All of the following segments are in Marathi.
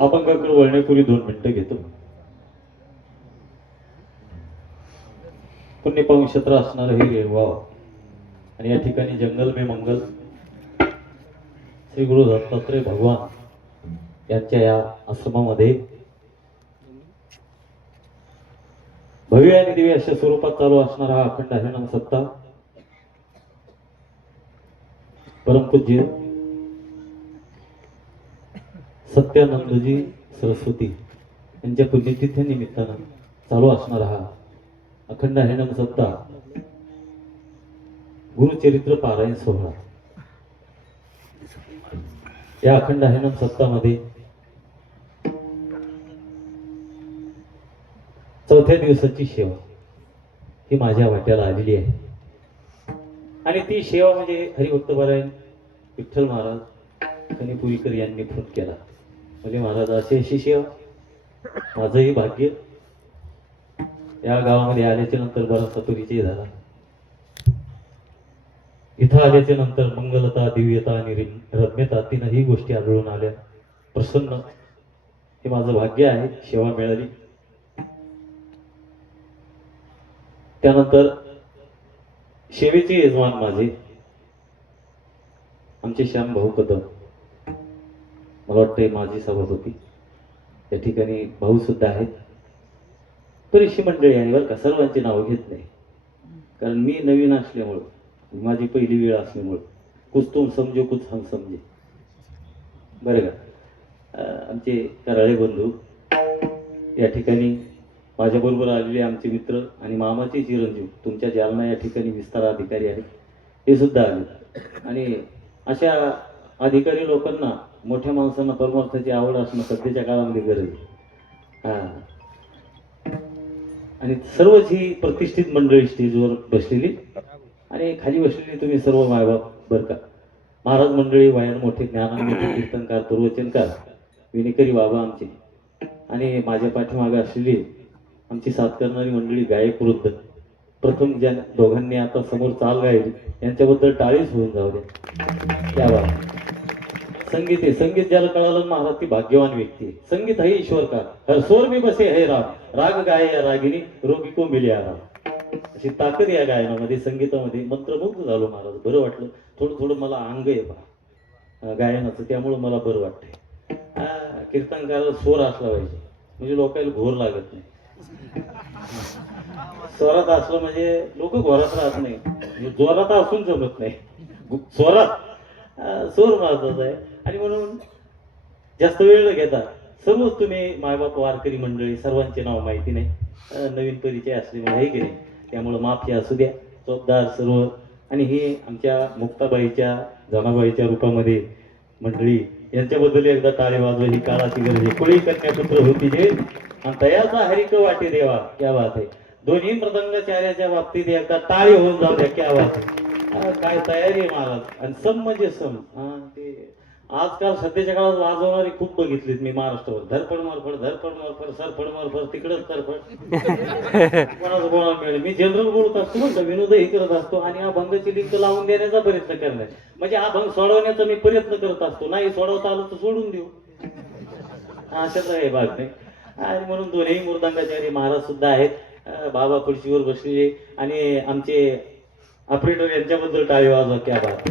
आपण काकडे वळण्यापूर्वी 2 मिनिटं घेतो. पुण्य पाहून क्षेत्र असणार हे रेवाव आणि या ठिकाणी जंगल में मंगल श्री गुरु दत्तात्रय भगवान यांच्या या आश्रमामध्ये भव्य आणि दिव्य अशा स्वरूपात चालू असणारा हा अखंड हरिनाम सप्ताह परमपूज्य सत्यानंदजी सरस्वती यांच्या पुण्यतिथी निमित्तानं चालू असणारा हा अखंड हरिनाम सप्ताह गुरुचरित्र पारायण सोहळा. या अखंड हरिनाम सप्ताहामध्ये चौथ्या दिवसाची सेवा ही माझ्या वाट्याला आलेली आहे आणि ती सेवा म्हणजे हरिभक्त पारायण विठ्ठल महाराज कणीपुरीकर यांनी फोन केला म्हणजे महाराज अशी सेवा. माझंही भाग्य या गावामध्ये आल्याच्या नंतर बराचसा परिचय झाला. इथं आल्याच्या नंतर मंगलता दिव्यता आणि रम्यता तीनही गोष्टी आढळून आल्या. प्रसन्न हे माझं भाग्य आहे, सेवा मिळाली. त्यानंतर सेवेचे यजमान माझे आमचे श्याम भाऊ कदम, मला वाटते माझी सभापती, या ठिकाणी भाऊ सुद्धा आहेत. बरीचशी मंडळी आहे बरं का, सर्वांची नावं घेत नाही कारण मी नवीन असल्यामुळं, माझी पहिली वेळ असल्यामुळं कुछ तुम समजो कुछ हम समजे बरं का. आमचे कराळे बंधू या ठिकाणी माझ्याबरोबर आलेले आमचे मित्र आणि मामाचे चिरंजीव तुमच्या जालना या ठिकाणी विस्तार अधिकारी आहेत, हे सुद्धा आले. आणि अशा अधिकारी लोकांना, मोठ्या माणसांना परमार्थाची आवड असणं सध्याच्या काळामध्ये गरज आहे. आणि सर्वच ही प्रतिष्ठित मंडळी स्टेजवर बसलेली आणि खाली बसलेली तुम्ही सर्व मायबाप बरं का. महाराज मंडळी, वयान मोठे, ज्ञानाने कीर्तनकार, प्रवचनकार, विनेकरी बाबा आमचे आणि माझ्या पाठीमागे असलेली आमची साथ करणारी मंडळी, गायक वृद्ध. प्रथम ज्या दोघांनी आता समोर चाल गायली यांच्याबद्दल टाळीच होऊन जाऊ द्या. त्या बाबा संगीत आहे, संगीत ज्याला कळालं महाराज ती भाग्यवान व्यक्ती आहे. संगीत है ईश्वर का, हर स्वर में बसे है राम, राग गाय या रागिनी, रोगी को मिले आराम. अशी ताकद या गायनामध्ये, संगीतामध्ये. मंत्रमुग्ध झालो महाराज, बरं वाटलं. थोडं थोडं मला अंग आहे बा गायनाचं, त्यामुळं मला बरं वाटतंय. कीर्तनकार स्वर असला पाहिजे म्हणजे लोकांना घोर लागत नाही. स्वरात असलं म्हणजे लोक घोरात राहत नाही, जोरात असून जमत नाही. स्वरात स्वर महत्वाचा आहे. आणि म्हणून जास्त वेळ न घेता सर्वच तुम्ही मायबाप, वारकरी मंडळी, सर्वांचे नाव माहिती नाही, नवीन परिचय असल्यामुळे आहे की नाही, त्यामुळं माफी असू द्या. चोपदार सर्व आणि ही आमच्या मुक्ताबाईच्या, जनाबाईच्या रूपामध्ये मंडळी, यांच्याबद्दल एकदा टाळे वाजवा. ही काळाची गरज आहे. कुळी कन्यापुत्र होती जे आणि तयाचा हरिक वाटे देवा, क्या बात आहे. दोन्ही मृदंगाचार्याच्या बाबतीत एकदा टाळी होऊन जाऊ द्या, क्या बात आहे. काय तयारी आहे महाराज. आणि सम म्हणजे सम. ते आजकाल सध्याच्या काळात वाजवणारी खूप बघितलीत मी महाराष्ट्रावर. धरपड मारफड, धरपड मारफड, सरफड मारफड, तिकडच तरफड. कोणाचं कोणाला मिळेल. मी जनरल बोलत असतो म्हणतो, विनोदही करत असतो आणि हा भंगाची लिंक लावून देण्याचा प्रयत्न करणार, म्हणजे हा भंग सोडवण्याचा मी प्रयत्न करत असतो. नाही सोडवता आलं तर सोडून देऊ, अशाचा हे भाग नाही. आणि म्हणून दोन्ही मृदंगाचार्य महाराज सुद्धा आहेत. बाबा खुर्चीवर बसलेले आणि आमचे ऑपरेटर यांच्याबद्दल टाळी वाजवा, क्या बात.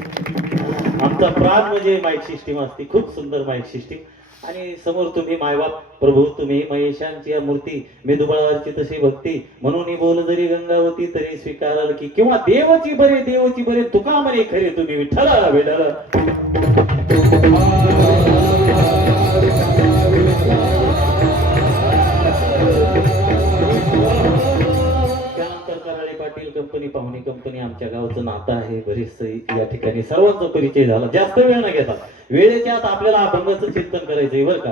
आमचा प्राण म्हणजे माईक सिस्टीम असते, खूप सुंदर माईक सिस्टीम. आणि समोर तुम्ही मायबाप, प्रभू तुम्ही महेशांची मूर्ती, मेदुबळावरची तशी भक्ती, म्हणून बोल जरी गंगावती तरी स्वीकाराल की, किंवा देवाची बरे तुका म्हणे खरे तुम्ही विठ्ठला भेटला. कंपनी, पाहुणी कंपनी आमच्या गावचं नातं आहे. बरीच या ठिकाणी सर्वांचा परिचय झाला. जास्त वेळ न घेता, वेळेच्या आत आपल्याला अभंगाचं चिंतन करायचंय बरं का.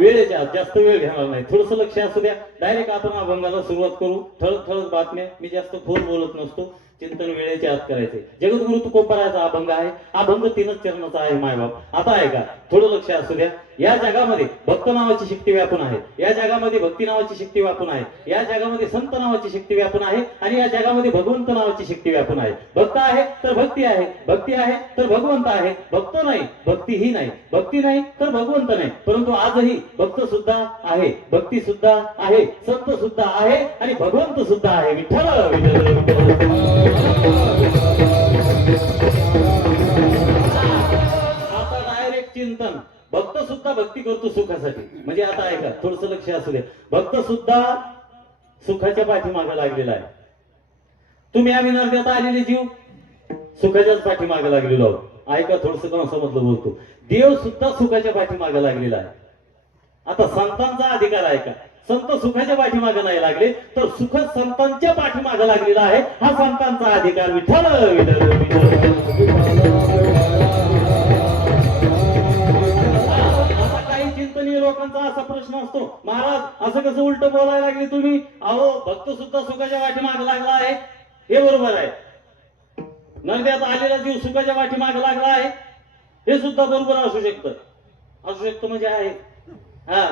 वेळेच्या आत जास्त वेळ घेणार नाही. थोडस लक्ष असू द्या. डायरेक्ट आपण अभंगाला सुरुवात करू. ठळक ठळक बातम्या. मी जास्त खोल बोलत नसतो. चिंतन वेळेच्या आत करायचे. जगद्गुरु तुकोबाराचा अभंग आहे. अभंग 3च चरणाचा आहे मायबाप. आता आहे का थोडं लक्ष असू द्या. या जगामध्ये भक्त नावाची शक्ती व्यापून आहे. या जगामध्ये भक्ती नावाची शक्ती व्यापून आहे. या जगामध्ये संत नावाची शक्ती व्यापून आहे. आणि या जगामध्ये भगवंत नावाची शक्ती व्यापून आहे. भक्त आहे तर भक्ती आहे. भक्ती आहे तर भगवंत आहे. भक्त नाही भक्तीही नाही. भक्ती नाही तर भगवंत नाही. परंतु आजही भक्त सुद्धा आहे, भक्ती सुद्धा आहे, संत सुद्धा आहे आणि भगवंत सुद्धा आहे. विठ्ठल विठ्ठल विठ्ठल. आता डायरेक्ट चिंतन. भक्त सुद्धा भक्ती करतो सुखासाठी. म्हणजे आता ऐका थोडस लक्ष असू दे. भक्त सुद्धा सुखाच्या पाठीमागे लागलेला आहे. तुम्ही आम्ही नरदेवत आलेले जीव सुखाच्याच पाठीमागे लागलेलो आहोत. ऐका थोडस समजलं बोलतो. देव सुद्धा सुखाच्या पाठीमागे लागलेला आहे. आता संतांचा अधिकार आहे का? संत सुखाच्या पाठीमागे नाही लागले तर सुख संतांच्या पाठीमागे लागलेला आहे. हा संतांचा अधिकार. विठ्ठल विठ्ठल आता काही चिंतनीय लोकांचा असा प्रश्न असतो, महाराज असं कसं उलट बोलायला लागले तुम्ही? अहो भक्त सुद्धा सुखाच्या पाठीमागे लागला आहे हे बरोबर आहे. नरद्यात आलेला जीव सुखाच्या पाठीमागे लागला आहे हे सुद्धा बरोबर असू शकतं. असू शकतं म्हणजे आहे. हा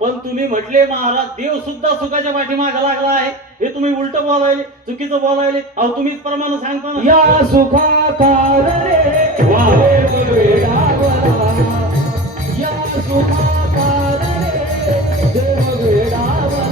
पण तुम्ही म्हटले महाराज देव सुद्धा सुखाच्या पाठीमागे लागला आहे हे तुम्ही उलट बोलायले, चुकीचं बोलायले. अहो तुम्हीच प्रमाण सांगता ना. या सुखा कारणे या सुखा कारणे देव वेडावला.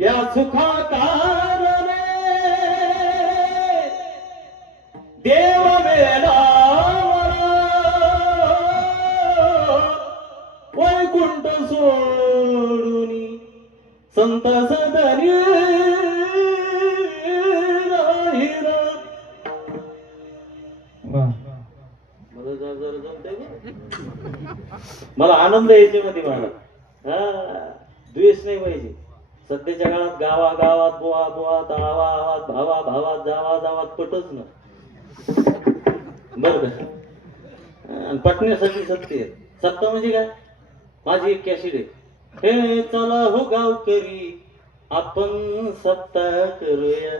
या सुखा कारणे देव वेडावला. वैकुंठ सोडून संत सदरी राहिला. मला आनंद याच्यामध्ये मला द्वेष नाही पाहिजे. सध्याच्या काळात गावागावात बुवा बुवात आवात भावा भावात जावा जावात पटच ना बर का. आणि पटण्यासाठी सत्य आहे. सत्ता म्हणजे काय? माझी एक कॅशिड आहे. हे चला हो गावकरी आपण सत्ता करूया.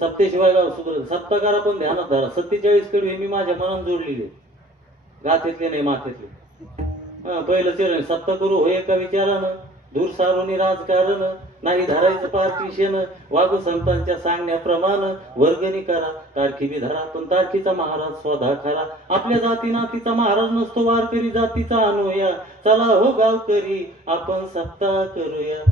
सत्तेशिवाय गाव सुधरत. सत्ता करा पण ध्यानात धरा 47 कडवे मी माझ्या मनात जोडलेले. गाथेतले नाही माथेतले. पहिलं चरण सत्ता करू हो एका विचारानं. दूर सारुनी राजकारण नाही धरायचं पार्टिशन. वागू संतांच्या सांगण्याप्रमाणे वर्गणी करा तारखी बी धरा पण तारखीचा महाराज स्वतः खरा. आपल्या जाती नातीचा महाराज नसतो वारकरी जातीचा आणूया. चला हो गावकरी आपण सत्ता करूया.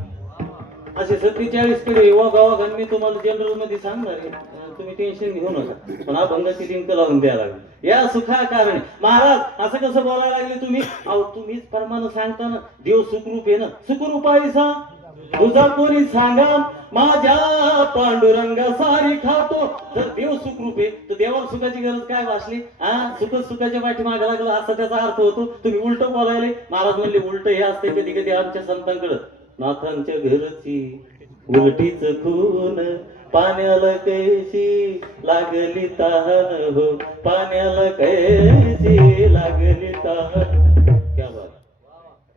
असे 47 कडे गावागावात मी तुम्हाला जनरल मध्ये सांगणार आहे. तुम्ही टेन्शन घेऊ नका. पण अभंगाची लिंक लावून द्यायला लागली. या सुखा कारण महाराज असं कसं बोलायला लागले तुम्ही? अहो तुम्हीच परमानं सांगता ना देव सुखरूप आहे ना. सुखरूप आहे सा तुझा कोणी सांगा माझ्या पांडुरंगा सारी खातो. जर देव सुखरूप आहे तर देवाला सुखाची गरज काय वाचली? सुख सुखाच्या पाठीमागे लागला असा त्याचा अर्थ होतो. तुम्ही उलट बोलायले. महाराज म्हणले उलट हे असते कधी कधी आमच्या संतांकडं. नाथांच्या घरची उलटीच खून पाण्याला कैसी लागली तहान हो. पाण्याला कैसी लागली तहान. क्या बात.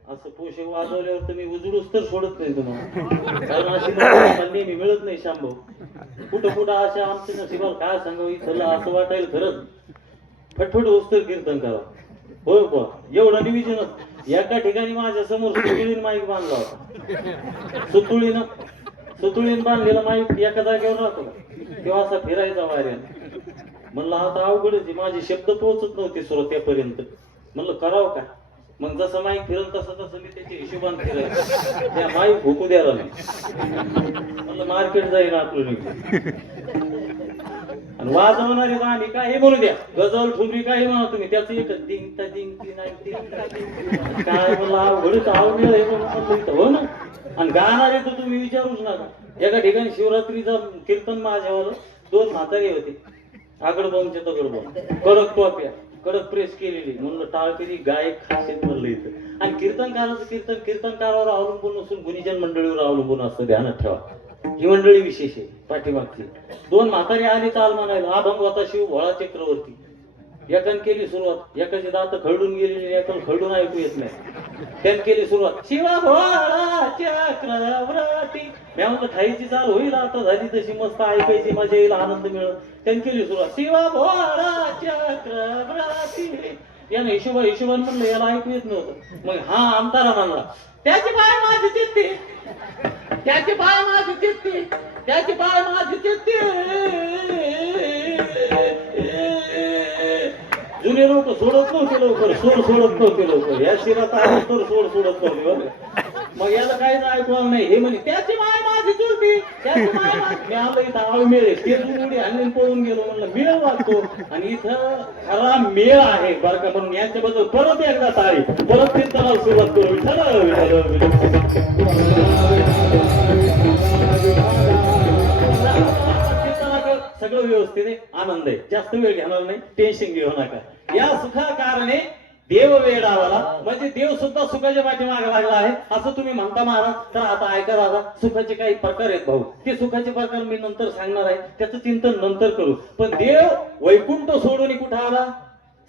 असं पोषक वाजवल्यावर तुम्ही उजडूच तर सोडत नाही तुम्हाला. कारण अशी नेहमी मिळत नाही शांभव. कुठं कुठं अशा आमच्या नशिबाला काय सांगावं इथलं असं वाटायला खरंच फटफट वस्तर कीर्तन करा. होय बा एवढं निविजन. एका ठिकाणी माझ्या समोर सुतुळीन माईक बांधला होता. सुतुळीन बांधलेला माईक एका जागेवर राहतो तेव्हा असा फिरायचा वाऱ्यानं. म्हणलं आता अवघडच आहे. माझे शब्द पोहोचत नव्हते श्रोत्यापर्यंत. म्हणलं करावं का? मग जसं माईक फिरल तसं तसं मी त्याच्या हिशोबाने फिरायचं. त्या माईक भोकू द्यायला नाही. म्हणलं मार्केट जाईन आपलं. आणि वाजवणारे तर आम्ही काही म्हणू द्या, गजल ठुमरी काही म्हणा तुम्ही, त्याचं एक दिंग ता दिंग ती नाही दिंग ता दिंग. काय मला अवघडच आवडलं हे म्हणून म्हणलं इथं, हो ना. आणि गाणारे तर तुम्ही विचारूच नका. एका ठिकाणी शिवरात्रीचं कीर्तन माझ्यावर 2 म्हातारे होते, आगडबोमचे तगडबोम, कडक टोप्या, कडक प्रेस केलेली. म्हणलं टाळकरी गायक खासियत म्हणलं इथं. आणि कीर्तनकाराचं कीर्तन कीर्तनकारावर अवलंबून नसून गुणीजन मंडळीवर अवलंबून असतं, ध्यानात ठेवा. ही मंडळी विशेष आहे पाठीमागची. 2 म्हातारे आले चाल म्हणायला, अभंग होता शिव भोळा चक्रवर्ती. एकान केली सुरुवात, एकाचे दात खरडून गेलेली, एकाला खरडून ऐकू येत नाही. त्यानं केली सुरुवात, शिवा भोळा चक्रवर्ती. मी म्हणतो खायची चाल होईल आता, झाली तशी मस्त ऐकायची मजा येईल, आनंद मिळत. त्यानं केली सुरुवात, शिवा भोळा चक्रवर्ती. यानं हिशोबान म्हणलं, याला ऐकू येत नव्हतं. मग हा अंतारा म्हणला, त्याची बाय माझी चित्ती, त्याची बाय माझी चित्ती, त्याची बाय माझी चित्ती. जुने लोक सोडत नव्हते लवकर, सोड सोडत नव्हते लवकर. या शिरात आले तर सोडत नव्हते बघा. मग याला काहीच ऐकवलं नाही. हे म्हणे त्याची माय माझी चुलती, त्याची माय माझी. मी आलो इथं आळू मिळे स्टेजून उडी आणली पळून गेलो. म्हणलं मेळ वाटतो आणि इथं खरा मेळ आहे बरं का, म्हणून याच्याबद्दल परत एकदा टाळी, परत कीर्तनाला सुरुवात करू. सगळं व्यवस्थित आहे, आनंद आहे, जास्त वेळ घेणार नाही, टेन्शन घेऊ नका. या सुखा कारणे देव वेडावला, म्हणजे देव सुद्धा सुखाच्या पाठीमागे लागला आहे असं तुम्ही म्हणता महाराज. तर आता ऐका दादा, सुखाचे काही प्रकार आहेत भाऊ, ते सुखाचे प्रकार मी नंतर सांगणार आहे, त्याचं चिंतन नंतर करू. पण देव वैकुंठ सोडून कुठं आला?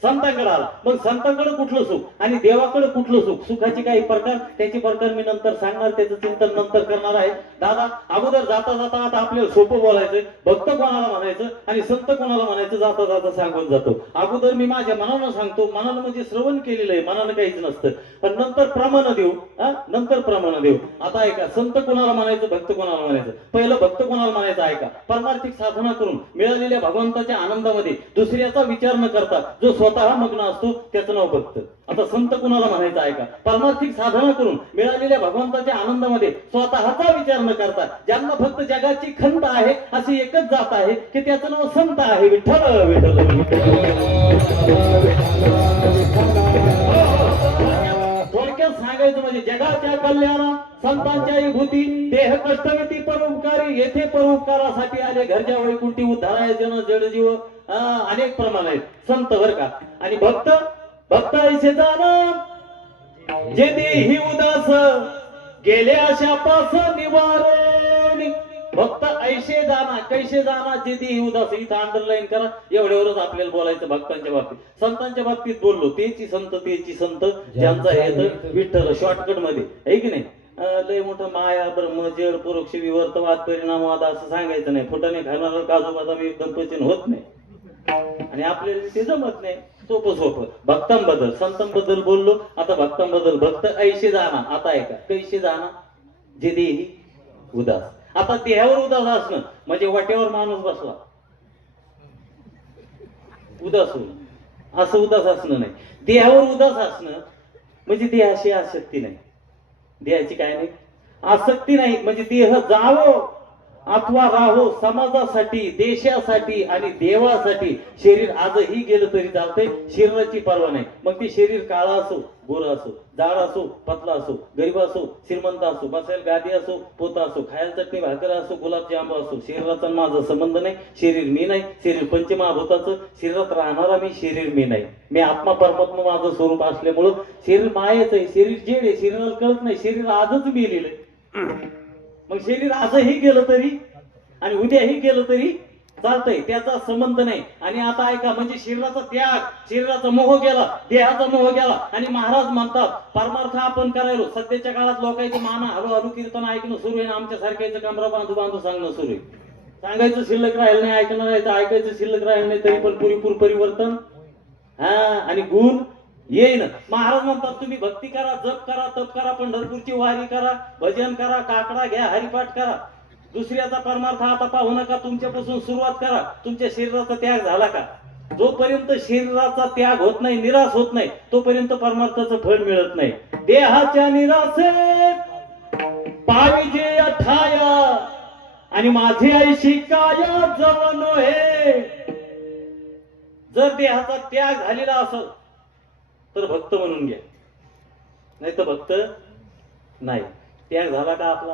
संतांकडे आला. मग संतांकडे कुठलं सुख आणि देवाकडे कुठलं सुख, सुखाचे काही प्रकार, त्याचे प्रकार मी नंतर सांगणार, त्याचं चिंतन नंतर करणार आहे. दादा अगोदर जाता जाता आता आपल्याला सोपं बोलायचं, भक्त कोणाला म्हणायचं आणि संत कोणाला म्हणायचं जाता जाता सांगून जातो. अगोदर मी माझ्या मनानं सांगतो, मनानं म्हणजे श्रवण केलेलं आहे, मनानं काहीच नसतं. पण नंतर प्रमाण देऊ, नंतर प्रमाण देऊ. आता ऐका, संत कोणाला म्हणायचं, भक्त कोणाला म्हणायचं. पहिलं भक्त कोणाला म्हणायचं ऐका. परमार्थिक साधना करून मिळालेल्या भगवंताच्या आनंदामध्ये दुसऱ्याचा विचार न करता जो स्वतः मग्न असतो त्याचं नाव भक्त. आता संत कुणाला म्हणायचं ऐका. परमार्थिक साधना करून मिळालेल्या भगवंताच्या आनंदामध्ये स्वतःचा विचार न करता ज्यांना फक्त जगाची खंत आहे अशी एकच जात आहे की त्याचं नाव संत आहे. विठ्ठल विठ्ठल थोडक्यात सांगायचं म्हणजे जगाच्या कल्याणा संतांच्या विभूती देह कष्टविती परोपकारी, येथे परोपकारासाठी आले घरच्या वैकुंठी उद्धाराय जन जडजीव. अनेक प्रमाण आहेत संत बर का. आणि भक्त, भक्त ऐसे जाण जे देही उदास गेले अशा पास निवारण. भक्त ऐसे जाणा कैसे जाणा जे देही उदास. इथं अंडरलाईन करा, एवढ्यावरच आपल्याला बोलायचं भक्तांच्या बाबतीत. संतांच्या बाबतीत बोललो, तेची संत तेची संत ज्यांचा येत विठ्ठल शॉर्टकट मध्ये आहे की नाही. लय मोठं माया ब्रह्म जड परोक्ष विवर्तवाद परिणामवाद असं सांगायचं नाही. फुटाने खाणार काजू बदाम एकदम पचन होत नाही आणि आपल्याला ते जमत नाही. सोपं सोपं भक्तांबद्दल संतांबद्दल बोललो, आता भक्तांबद्दल. भक्त ऐसे जाणा, आता ऐका, कैसे जाणा जे देही उदास. आता देहावर उदास असणं म्हणजे वाटेवर माणूस बसला उदास होईल, असं उदास असणं नाही. देहावर उदास असणं म्हणजे देहाशी आसक्ती नाही, देहाची काय नाही आसक्ती नाही. म्हणजे देह जावो अथवा राहो समाजासाठी, देशासाठी आणि देवासाठी. शरीर आजही गेलं तरी चालतंय, शरीराची पर्वा नाही. मग ते शरीर काळा असो गोरा असो, जाड असो पतला असो, गरीब असो श्रीमंत असो, बसायला गादी असो पोता असो, खायला चटणी भाकर असो गुलाबजाम असो, शरीराचा माझा संबंध नाही. शरीर मी नाही, शरीर पंचमहाभूताचं. शरीरात राहणारा मी, शरीर मी नाही. मी आत्मा परमात्मा माझं स्वरूप असल्यामुळं शरीर मायेच आहे, शरीर जेड आहे, शरीराला कळत नाही. शरीर आजच मेलेलं. मग शरीर आजही गेलं तरी आणि उद्याही गेलं तरी चालतंय, त्याचा संबंध नाही. आणि आता ऐका, म्हणजे शरीराचा त्याग, शरीराचा मोह गेला, देहाचा मोह गेला. आणि महाराज म्हणतात परमार्थ आपण करायलो. सध्याच्या काळात लोकांचं मान हळूहळू कीर्तन ऐकणं सुरू आहे, आमच्या सारख्याचं कमरा बांधू बांधू सांगणं सुरू आहे. सांगायचं शिल्लक राहिलं नाही, ऐकणं राहायचं, ऐकायचं शिल्लक राहिलं नाही, तरी पण पुरेपूर परिवर्तन आणि गुण येईन. महाराज म्हणतात तुम्ही भक्ती करा, जप करा, तप करा, पंढरपूरची वारी करा, भजन करा, काकडा घ्या, हरिपाठ करा. दुसऱ्याचा परमार्थ आता पाहू नका, तुमच्यापासून सुरुवात करा. तुमच्या शरीराचा त्याग झाला का? जोपर्यंत शरीराचा त्याग होत नाही, निराश होत नाही, तोपर्यंत परमार्थाचं फळ मिळत नाही. देहाच्या निराशे पाविजे अठाया आणि माझी आई शिकाया जवनो हे जर देहाचा त्याग झालेला असेल तर भक्त म्हणून घ्या, नाही तर भक्त नाही. त्याग झाला का आपला?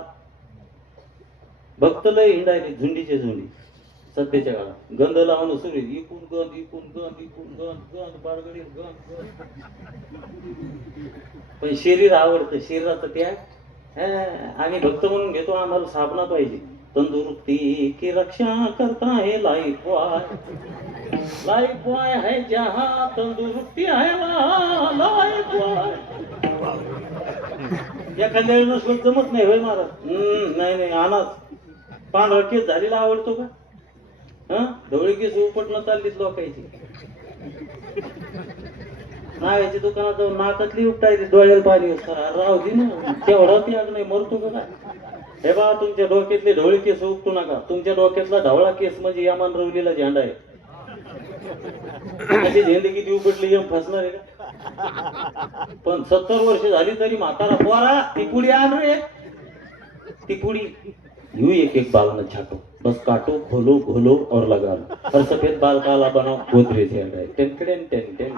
भक्त लय हिंडायले झुंडीचे झुंडी सध्याच्या काळात. गंध लावून सुरू इकून गंध इकून गंध इकून गंध गंध बाळगडी गंध गंध. पण शरीर आवडतं, शरीराचं त्याग. आम्ही भक्त म्हणून घेतो, आम्हाला साबणा पाहिजे. तंदुरुस्ती की रक्षा करता है लाइफ बॉय, लाइफ बॉय है जहां तंदुरुस्ती है वहां लाइफ बॉय. एखाद्या नसलं जमत नाही होय महाराज. नाही नाही अनाच पांढरा केस झालेला आवडतो का? ढवळी केस उपटणं चाललीच लोकांची. नाव्याच्या दुकानात जाऊन नाकातली उपटायची, डोळ्याला पाणी राहू दे ना, तेवढा त्याग नाही, मरतो का काय? हे बा, तुमच्या डोक्यातले ढवळी केस उपटू नका. तुमच्या डोक्यातला ढवळा केस म्हणजे यमान रवलीला झेंडा आहे. त्याची झेंडे किती उपटली यम फसणार आहे का? पण 70 वर्ष झाली तरी म्हातारा पोरा ती पुडी आण रे, ती पुडी यूं एक एक बाल न छाटो, बस काटो खोलो घोलो और लगा लो, हर सफेद बाल काला बनाओ गोदरेज है टेन टेन टेन.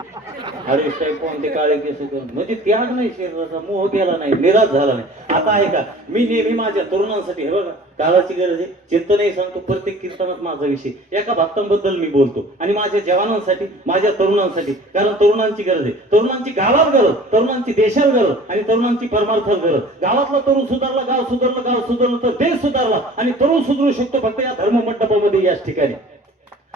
अरे टाईप कोणते काळे केस म्हणजे त्याग नाही, शरीराचा मोह गेला नाही, निराश झाला नाही. आता आहे का, मी नेहमी माझ्या तरुणांसाठी, हे बघा काळाची गरज आहे, चिंतनही सांगतो, प्रत्येक कीर्तनात माझा विषय एका भक्तांबद्दल मी बोलतो आणि माझ्या जवानांसाठी, माझ्या तरुणांसाठी. कारण तरुणांची गरज आहे, तरुणांची गावात गरज, तरुणांची देशात गरज आणि तरुणांची परमार्थात गरज. गावातला तरुण सुधारला, गाव सुधारलं, गाव सुधारलं तर देश सुधारला आणि तरुण सुधरू शकतो फक्त या धर्म मंडपामध्ये, याच ठिकाणी.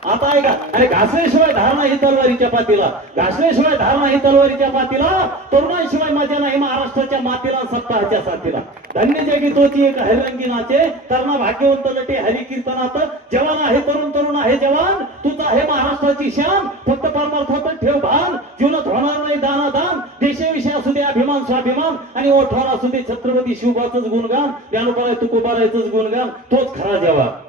आता आहे का, अरे घासल्याशिवाय धारणा ही तलवारीच्या पातीला, घासल्याशिवाय धारणा ही तलवारीच्या पातीला, तरुणांशिवाय मजा नाही महाराष्ट्राच्या मातीला, सप्ताहाच्या साथीला. धन्य जगी तोची एक हरिरंगी नाचे, तरणा भाग्यवंत लटे हरी कीर्तनात, जवान आहे तरुण, तरुण आहे जवान, तुझा आहे महाराष्ट्राची शान, फक्त परमार्थात ठेव भान, जीवनात होणार नाही दानादान, देशाविषयी असू दे अभिमान स्वाभिमान आणि ओठवार असू दे छत्रपती शिवबाचंच गुणगान, ज्ञानोबा तुकोबारायचंच गुणगान, तोच खरा जवान.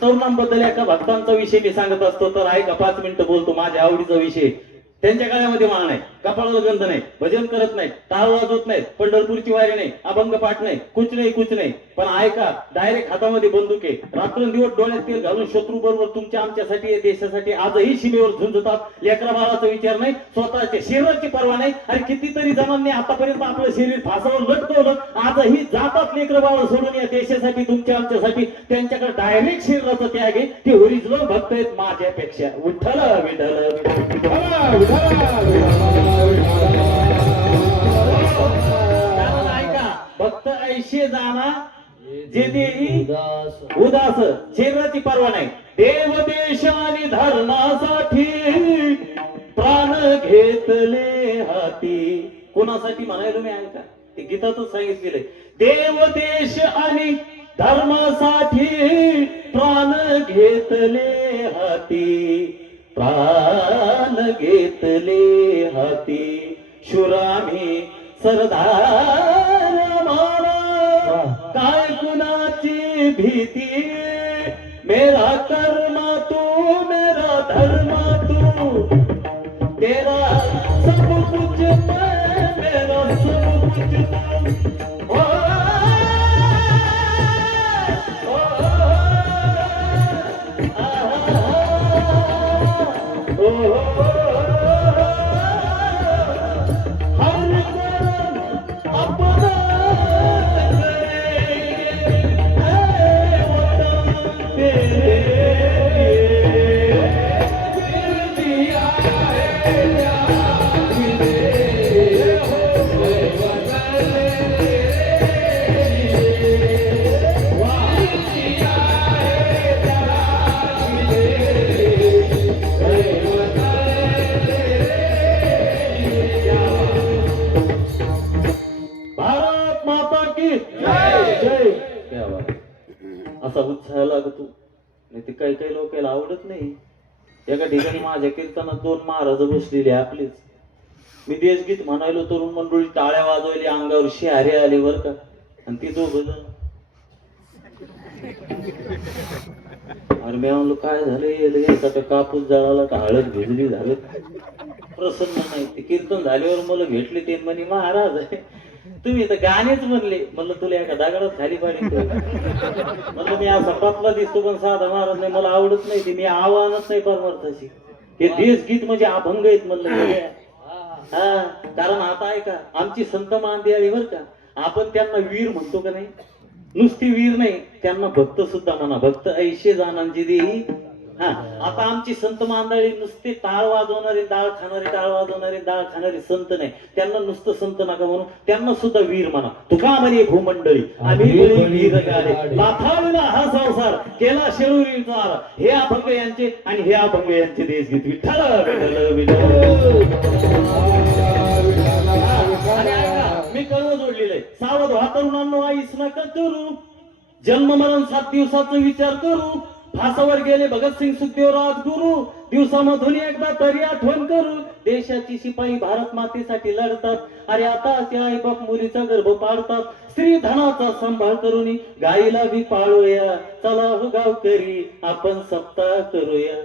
तरुणांबद्दल एका भक्तांचा विषय मी सांगत असतो तर आहे का, 5 मिनिटं बोलतो. माझ्या आवडीचा विषय. त्यांच्या गळ्यामध्ये माळ नाही, कपाळाला गंध नाही, भजन करत नाही, टाळ वाजवत नाही, पंढरपूरची वारी नाही, अभंग पाठ नाही, कुछ नाही. पण ऐका, डायरेक्ट हातामध्ये बंदूक आहे, रात्रंदिवस डोळ्यात तेल घालून शत्रू बरोबर तुमच्या आमच्यासाठी देशासाठी आजही सीमेवर झुंजतात. लेकरा बाळाचा विचार नाही, स्वतःच्या शरीराची पर्वा नाही. आणि कितीतरी जणांनी आतापर्यंत आपलं शरीर फासावर लटकवलं, आजही जातात लेकरं बाळ सोडून या देशासाठी, तुमच्या आमच्यासाठी. त्यांच्याकडे डायरेक्ट शरीराचा त्याग आहे, ते ओरिजिनल भक्त आहेत माझ्यापेक्षा. विठ्ठल विठ्ठल. भक्त ऐशे जाना जे देई उदास, शरीराची पर्वा नाही. देव देश आणि धर्मासाठी प्राण घेतले हाती. कोणासाठी म्हणायला मी ऐका, ते गीतातच सांगितलेलं आहे. देव देश आणि धर्मासाठी प्राण घेतले हाती, प्राण घेतले हाती, शुरामी सरदार मारा, काय कुणाची भीती, मेरा कर्म तू मेरा धर्म तू, तेरा सब कुछ मैं मेरा सब कुछ तू. असा उत्साह लागतो नाही ते काही काही लोकांना आवडत नाही. एका ठिकाणी माझ्या कीर्तनात 2 महाराज बसलेले आपलेच. मी देशगीत म्हणायलो, तरुण मंडळी टाळ्या वाजवली, अंगावर शहारे आले बर का. आणि ती दोघं जण, अरे मी म्हणलो काय झालं, कापूस जळाला का हळद भिजली झालं. प्रसन्न नाही. ते कीर्तन झाल्यावर मला भेटले, ते म्हणे महाराज तुम्ही तर गाणेच म्हणले, म्हणलं तुला एका दगडात खाली पाडी म्हणलं मी असा पतला दिसतो पण साधा महाराज नाही, मला आवडत नाही ते, मी आव्हानच नाही परमार्थाची. हे देशगीत म्हणजे अभंग आहेत म्हणलं हे. हा, कारण आता ऐका, आमची संत मांदियाळी बर का, आपण त्यांना वीर म्हणतो का नाही, नुसती वीर नाही, त्यांना भक्त सुद्धा म्हणा, भक्त ऐशे जाणांची देही. हा, आता आमची संत मांदळी नुसते टाळ वाजवणारे, डाळ खाणारे संत नाही, त्यांना नुसतं संत नका म्हणून, त्यांना सुद्धा वीर म्हणा. तुका म्हणे भूमंडळी आम्ही बळी वीर गाडे, लाथाळला हा संसार केला शेळुरी चार. हे अभंग यांचे आणि हे अभंग यांचे देशगीत. विठ्ठल विठ्ठल विठ्ठल. आणि ऐका, मी कळव जोडलेलं आहे, सावध व्हा तरुणांनो, आईस नका करू, जन्म मरण 7 दिवसाचा विचार करू. फासावर गेले भगतसिंग सुखदेव राजगुरू, दिवसामधून एकदा तरी आठवण करू. देशाची शिपाई भारत मातेसाठी लढतात, अरे आता त्या आई बाप मुलीचा गर्भ पाडतात. स्त्री धनाचा सांभाळ करून गाईला बी पाळूया, चला हो गावकरी आपण सप्ताह करूया.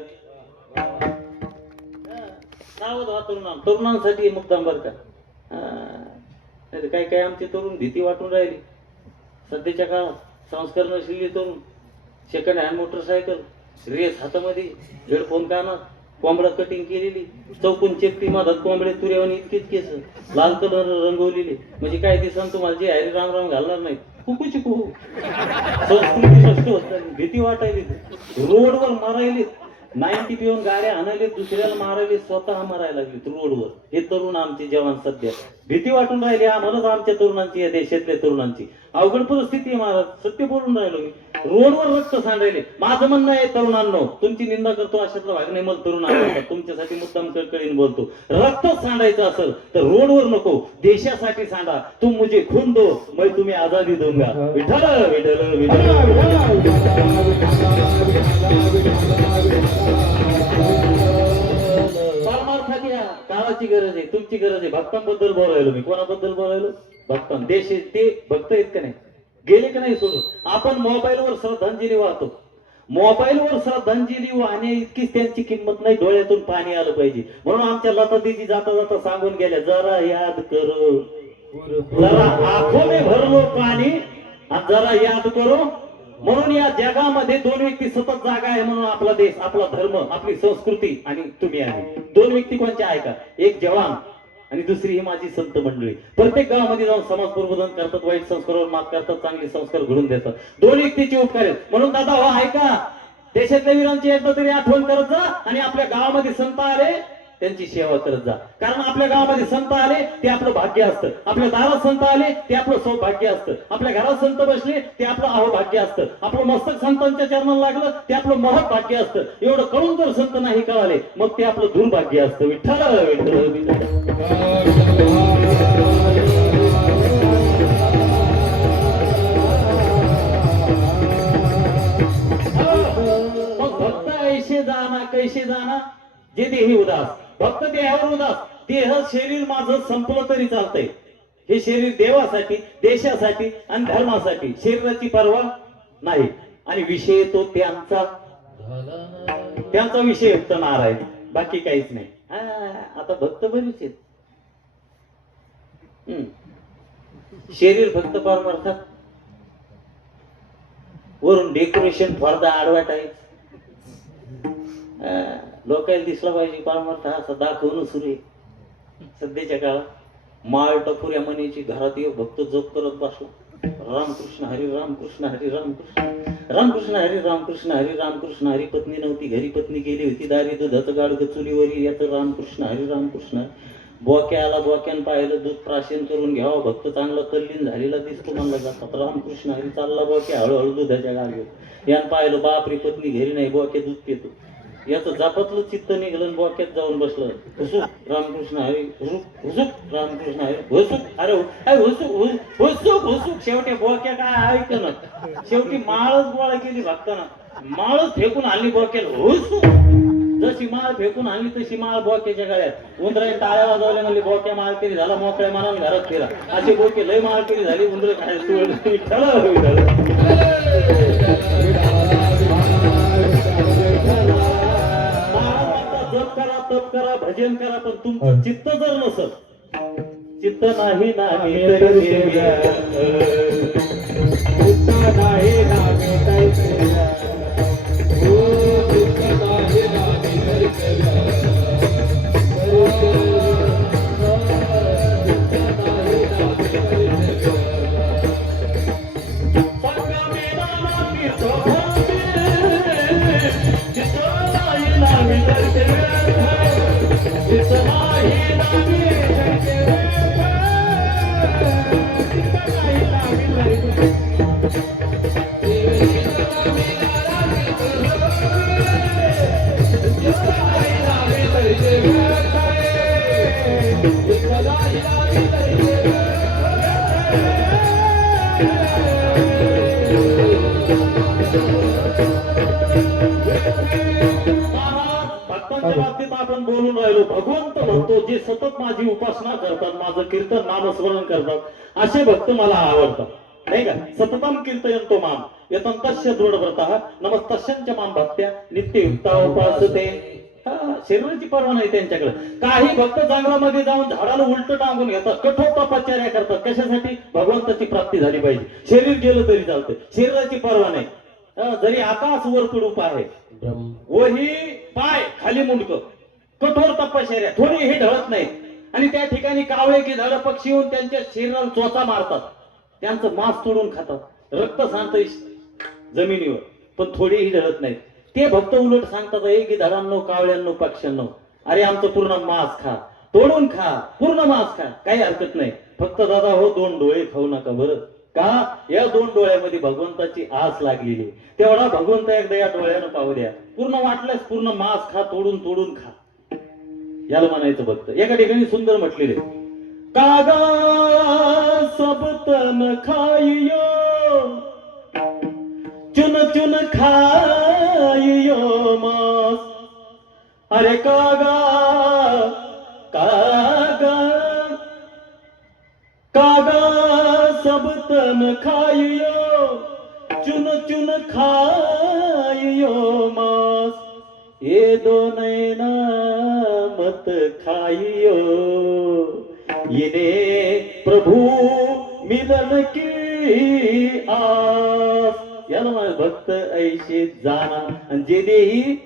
सावध व्हा तरुणांसाठी मुक्ताम बर का. काही काही आमचे तरुण भीती वाटून राहिली सध्याच्या काळात. संस्कार नसलेली तरुण, सेकंड हँड मोटरसायकल, रेस हातामध्ये, हेडफोन कानात, कोंबडा कटिंग केलेली, चौकून चेपटी मधात कोंबडे तुऱ्यावानी इतकेच केस, लाल कलर रंगवलेले, म्हणजे काय दिसन तुम्हाला जे हरी राम राम घालणार नाही. कुकूची कुहू संस्कृती नष्ट होत चालली. भीती वाटायली, रोडवर मारायले, 90 पिऊन गाड्या आणायले, दुसऱ्याला मारायले, स्वतः मारायला लागले रोडवर. हे तरुण आमचे जवान सध्या भीती वाटून राहिले आम्हालाच, आमच्या तरुणांची, या देशातल्या तरुणांची अवघड परिस्थिती आहे महाराज. सत्य बोलून राहिलो मी. रोडवर रक्त सांडायले. माझं म्हणणं आहे तरुणांनो, तुमची निंदा करतो अशातला भाग नाही, मला तरुण आवडतात, तुमच्यासाठी मुद्दाम कळकळीने बोलतो. रक्त सांडायचं असेल तर रोडवर नको, देशासाठी सांडा. तुम मुझे खून दो, मैं तुम्हें आजादी दूंगा. विठ्ठल विठ्ठल विठ्ठल. परमार्थात या, काळाची गरज आहे, तुमची गरज आहे. भक्तांबद्दल बोलायलो मी. कोणाबद्दल बोलायलो? भक्तां. देश ते भक्त आहेत का नाही, गेले का नाही सोडून. आपण मोबाईलवर श्रद्धांजली वाहतो, मोबाईलवर श्रद्धांजली वाहणे इतकीच त्यांची किंमत नाही. डोळ्यातून पाणी आलं पाहिजे. म्हणून आमच्या लता दीदी जाता जाता सांगून गेल्या, जरा याद करो, जरा आंखों में भर लो पाणी, जरा याद करो. म्हणून या जगामध्ये 2 व्यक्ती सतत जागा आहे, म्हणून आपला देश, आपला धर्म, आपली संस्कृती आणि तुम्ही आहे. 2 व्यक्ती कोणत्या आहे का? एक जवान आणि दुसरी ही माझी संत मंडळी. प्रत्येक गावामध्ये जाऊन समाज प्रबोधन करतात, वाईट संस्कारावर मात करतात, चांगले संस्कार घडून देतात. 2 व्यक्तीचे उपकार आहेत. म्हणून दादा हो ऐका, देशातल्या वीरांची एकदा तरी आठवण करत जा आणि आपल्या गावामध्ये संत आले त्यांची सेवा करत जा. कारण आपल्या गावामध्ये संत आले ते आपलं भाग्य असतं, आपल्या दारात संत आले ते आपलं सौभाग्य असतं, आपल्या घरात संत बसले ते आपलं अहोभाग्य असतं, आपलं मस्तक संतांच्या चरणाला लागलं ते आपलं महत् भाग्य असतं. एवढं कळून जर संत नाही कळाले मग ते आपलं दुर्भाग्य असतं. विठ्ठल विठ्ठल विठ्ठल. मग भक्त ऐशे जाना कैसे जाना, जे देही उदास. भक्त देहावर उदास. देह शरीर माझं संपलं तरी चालतंय. हे शरीर देवासाठी, देशासाठी आणि धर्मासाठी. शरीराची पर्वा नाही. आणि विषय तो त्यांचा विषय फक्त नारायण, बाकी काहीच नाही. आता भक्त बरेच आहेत. शरीर फक्त परमार्थात, वरून डेकोरेशन फॉर द ॲडव्हर्टाईज. लोकांना दिसला पाहिजे परमार्थ असा दाखवणं सुरू आहे सध्याच्या काळात. माळ टपुऱ्या मनीची घरात येऊ भक्त जप करत बसला, रामकृष्ण हरी रामकृष्ण हरी रामकृष्ण, रामकृष्ण हरी रामकृष्ण हरी रामकृष्ण हरी. पत्नी नव्हती घरी, पत्नी गेली होती दारी, दुधाचं गाडगं चुलीवर याचं रामकृष्ण हरी रामकृष्ण. बोक्या आला, बोक्यानं पाहिलं, दूध प्राशन करून घ्यावं, भक्त चांगला तल्लीन झालेला दिसतो म्हणला जातात. रामकृष्ण हरी चालला बोक्या हळूहळू दुधाच्या गाडगं. यानं पाहिलं बापरी पत्नी घरी नाही, बोक्या दूध पितो. याचं जापातलं चित्त निघलं, बोक्यात जाऊन बसलं. हुसूक रामकृष्ण हरी, हुसूक हुसूक रामकृष्ण हरी, हुसूक अरे हुसूक हुसूक हुसूक. शेवटी बोक्या काय ऐक ना, शेवटी माळच गोळा केली भक्ताना, माळच फेकून आणली बोक्याला. हुसूक जशी माळ फेकून आणली तशी माळ बोक्याच्या गळ्यात. उंदराने टाळ्या वाजवल्या, म्हणजे बोक्या माळकरी झाला, मोकळ्या मानाने घरात फिरा. अशी बोके लय माळकरी झाली, उंदर काय जप करा, तप करा, भजन करा, पण तुमचं चित्त जर नसत, चित्त नाही नामी तरी सेव्या. चित्त नाही नामी तरी सेव्या. ओ चित्त नाही नामी तरी सेव्या. तरी सेव्या. चित्त नाही नामी तरी सेव्या. संगमेला नामी सोबती, चित्त नाही नामी तरी सेव्या. चित्त नाही नामी तरी सेव्या. भक्तांच्या बाबतीत आपण बोलून राहिलो. भगवंत म्हणतो जे सतत माझी उपासना करतात, माझं कीर्तन नामस्मरण करतात, असे भक्त मला आवडतात, नाही का. सततम कीर्तयन्तो माम यतं तस्य दृढव्रतः नमस्तस्यंच माम भक्त्या नित्ययुक्ता उपासते. शरीराची पर्वा नाही त्यांच्याकडे. काही भक्त जंगलामध्ये जाऊन झाडाला उलट टांगून घेतात, कठोर तपश्चर्या करतात. कशासाठी? भगवंताची प्राप्ती झाली पाहिजे. शरीर गेलं तरी चालतं, शरीराची पर्वा नाही. जरी आकाश वर तुडूप आहे, वही पाय खाली मुंडक, कठोर तपश्चर्या, थोडीही ढळत नाही. आणि त्या ठिकाणी कावळे की झाड पक्षी येऊन त्यांच्या शरीराला चोचा मारतात, त्यांचं मांस तोडून खातात, रक्त सांडतं जमिनीवर, पण थोडीही ढळत नाही. ते भक्त उलट सांगतात, की झाडांनो, कावळ्यांनो, पक्ष्यांनो, अरे आमचं पूर्ण मांस खा, तोडून खा, पूर्ण मांस खा, काही हरकत नाही. फक्त दादा हो 2 डोळे खाऊ नका बरं. का? या 2 डोळ्यामध्ये भगवंताची आस लागलेली. तेवढा भगवंत एकदा या डोळ्यानं पाहू द्या. पूर्ण वाटल्यास पूर्ण मांस खा, तोडून तोडून खा, याला म्हणायचं भक्त. एका ठिकाणी सुंदर म्हटलेले, कागा सब तन खाइयो, चुन चुन खाइयो मांस. अरे कागा कागा कागा सब तन खाइयो, चुन चुन खाइयो मांस. ये दो नैना मत खाइयो, इने प्रभु मिलन की आस. याला भक्त ऐशे जाना आणि जे देही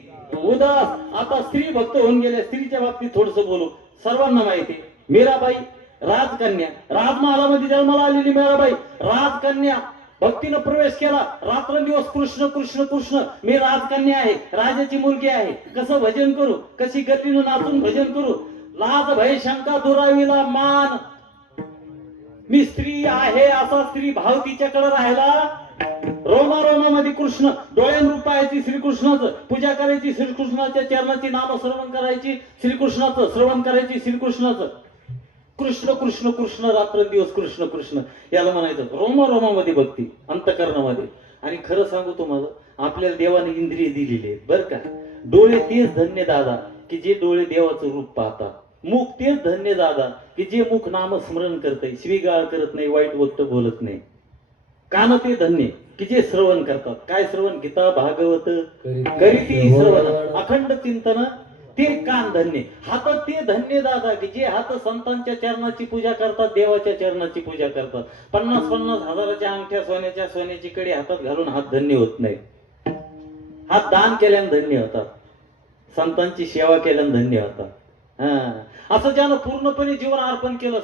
उदास. आता स्त्री भक्त होऊन गेल्या. स्त्रीच्या बाबतीत थोडस बोलू. सर्वांना माहिती, मीराबाई राजकन्या, राजमहालामध्ये जन्माला आलेली मीराबाई राजकन्या, भक्तीनं प्रवेश केला. रात्रंदिवस कृष्ण कृष्ण कृष्ण, मी राजकन्या आहे, राजाची मुलगी आहे, कसं भजन करू, कशी गतीनं नाचून भजन करू, लाज भय शंका दुरावीला मान, मी स्त्री आहे असा स्त्री भाव तिच्याकडे राहिला. रोमा रोमामध्ये कृष्ण, डोळ्यान रूप पाहायची श्रीकृष्णाचं, पूजा करायची श्रीकृष्णाच्या चरणाची, नामस्मरण करायची श्रीकृष्णाचं, श्रवण करायची श्रीकृष्णाचं. कृष्ण कृष्ण कृष्ण, रात्रंदिवस कृष्ण कृष्ण, याला म्हणायचं रोमा रोमामध्ये भक्ती, अंतकरणामध्ये. आणि खरं सांगू तुम्हाला, आपल्याला देवाने इंद्रिय दिलेली आहेत बरं का. डोळे तेच धन्य दादा की जे डोळे देवाचं रूप पाहतात. मुख तेच धन्य दादा की जे मुख नामस्मरण करतंय, शिवीगाळ करत नाही, वाईट गोष्ट बोलत नाही. कान ते धन्य की जे श्रवण करतात. काय श्रवण? गीता भागवत करीती श्रवण, अखंड चिंतन, ते कान धन्य. हात ते धन्य दादा की जे हात संतांच्या चरणाची पूजा करतात, देवाच्या चरणाची पूजा करतात. 50-50 हजाराच्या अंगठ्या सोन्याच्या, सोन्याची कडी हातात घालून हात धन्य होत नाही. हात दान केल्याने धन्य होतात, संतांची सेवा केल्याने धन्य होतात. असं ज्यानं पूर्णपणे जीवन अर्पण केलं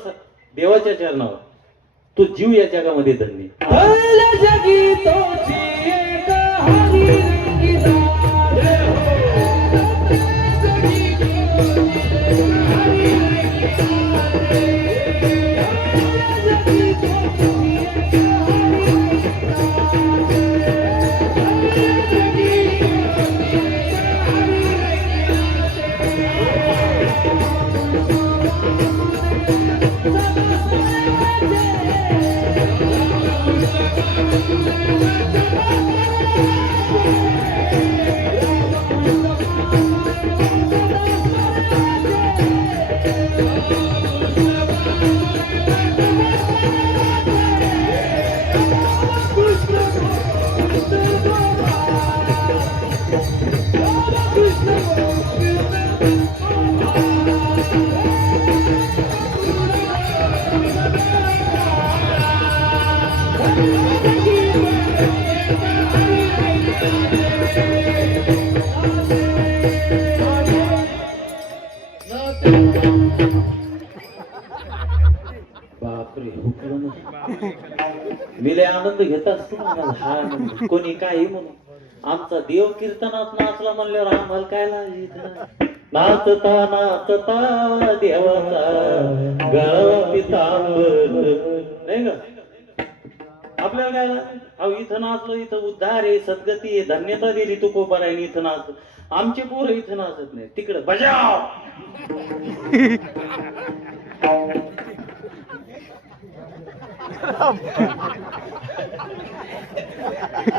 देवाच्या चरणावर, तो जीव या जगामध्ये धन्य. जगी तोची एक हरी रंगीला बापरे हुकलं ना. मी लय आनंद घेत असतो ना, मला हा आनंद. कोणी काही म्हणून आमचा देव कीर्तनात नाचला म्हणल्यावर आम्हाला काय लाज. नाचता नाचता देवाचा गळा पितांबर नाही का. आपल्याला काय लाज? अहो इथं नाचलो, इथं उद्धार आहे, सद्गती आहे, धन्यता दिली तू कोपरायने इथं नाचतो. आमचे पोरं इथं नाचत नाही, तिकडे बजाव.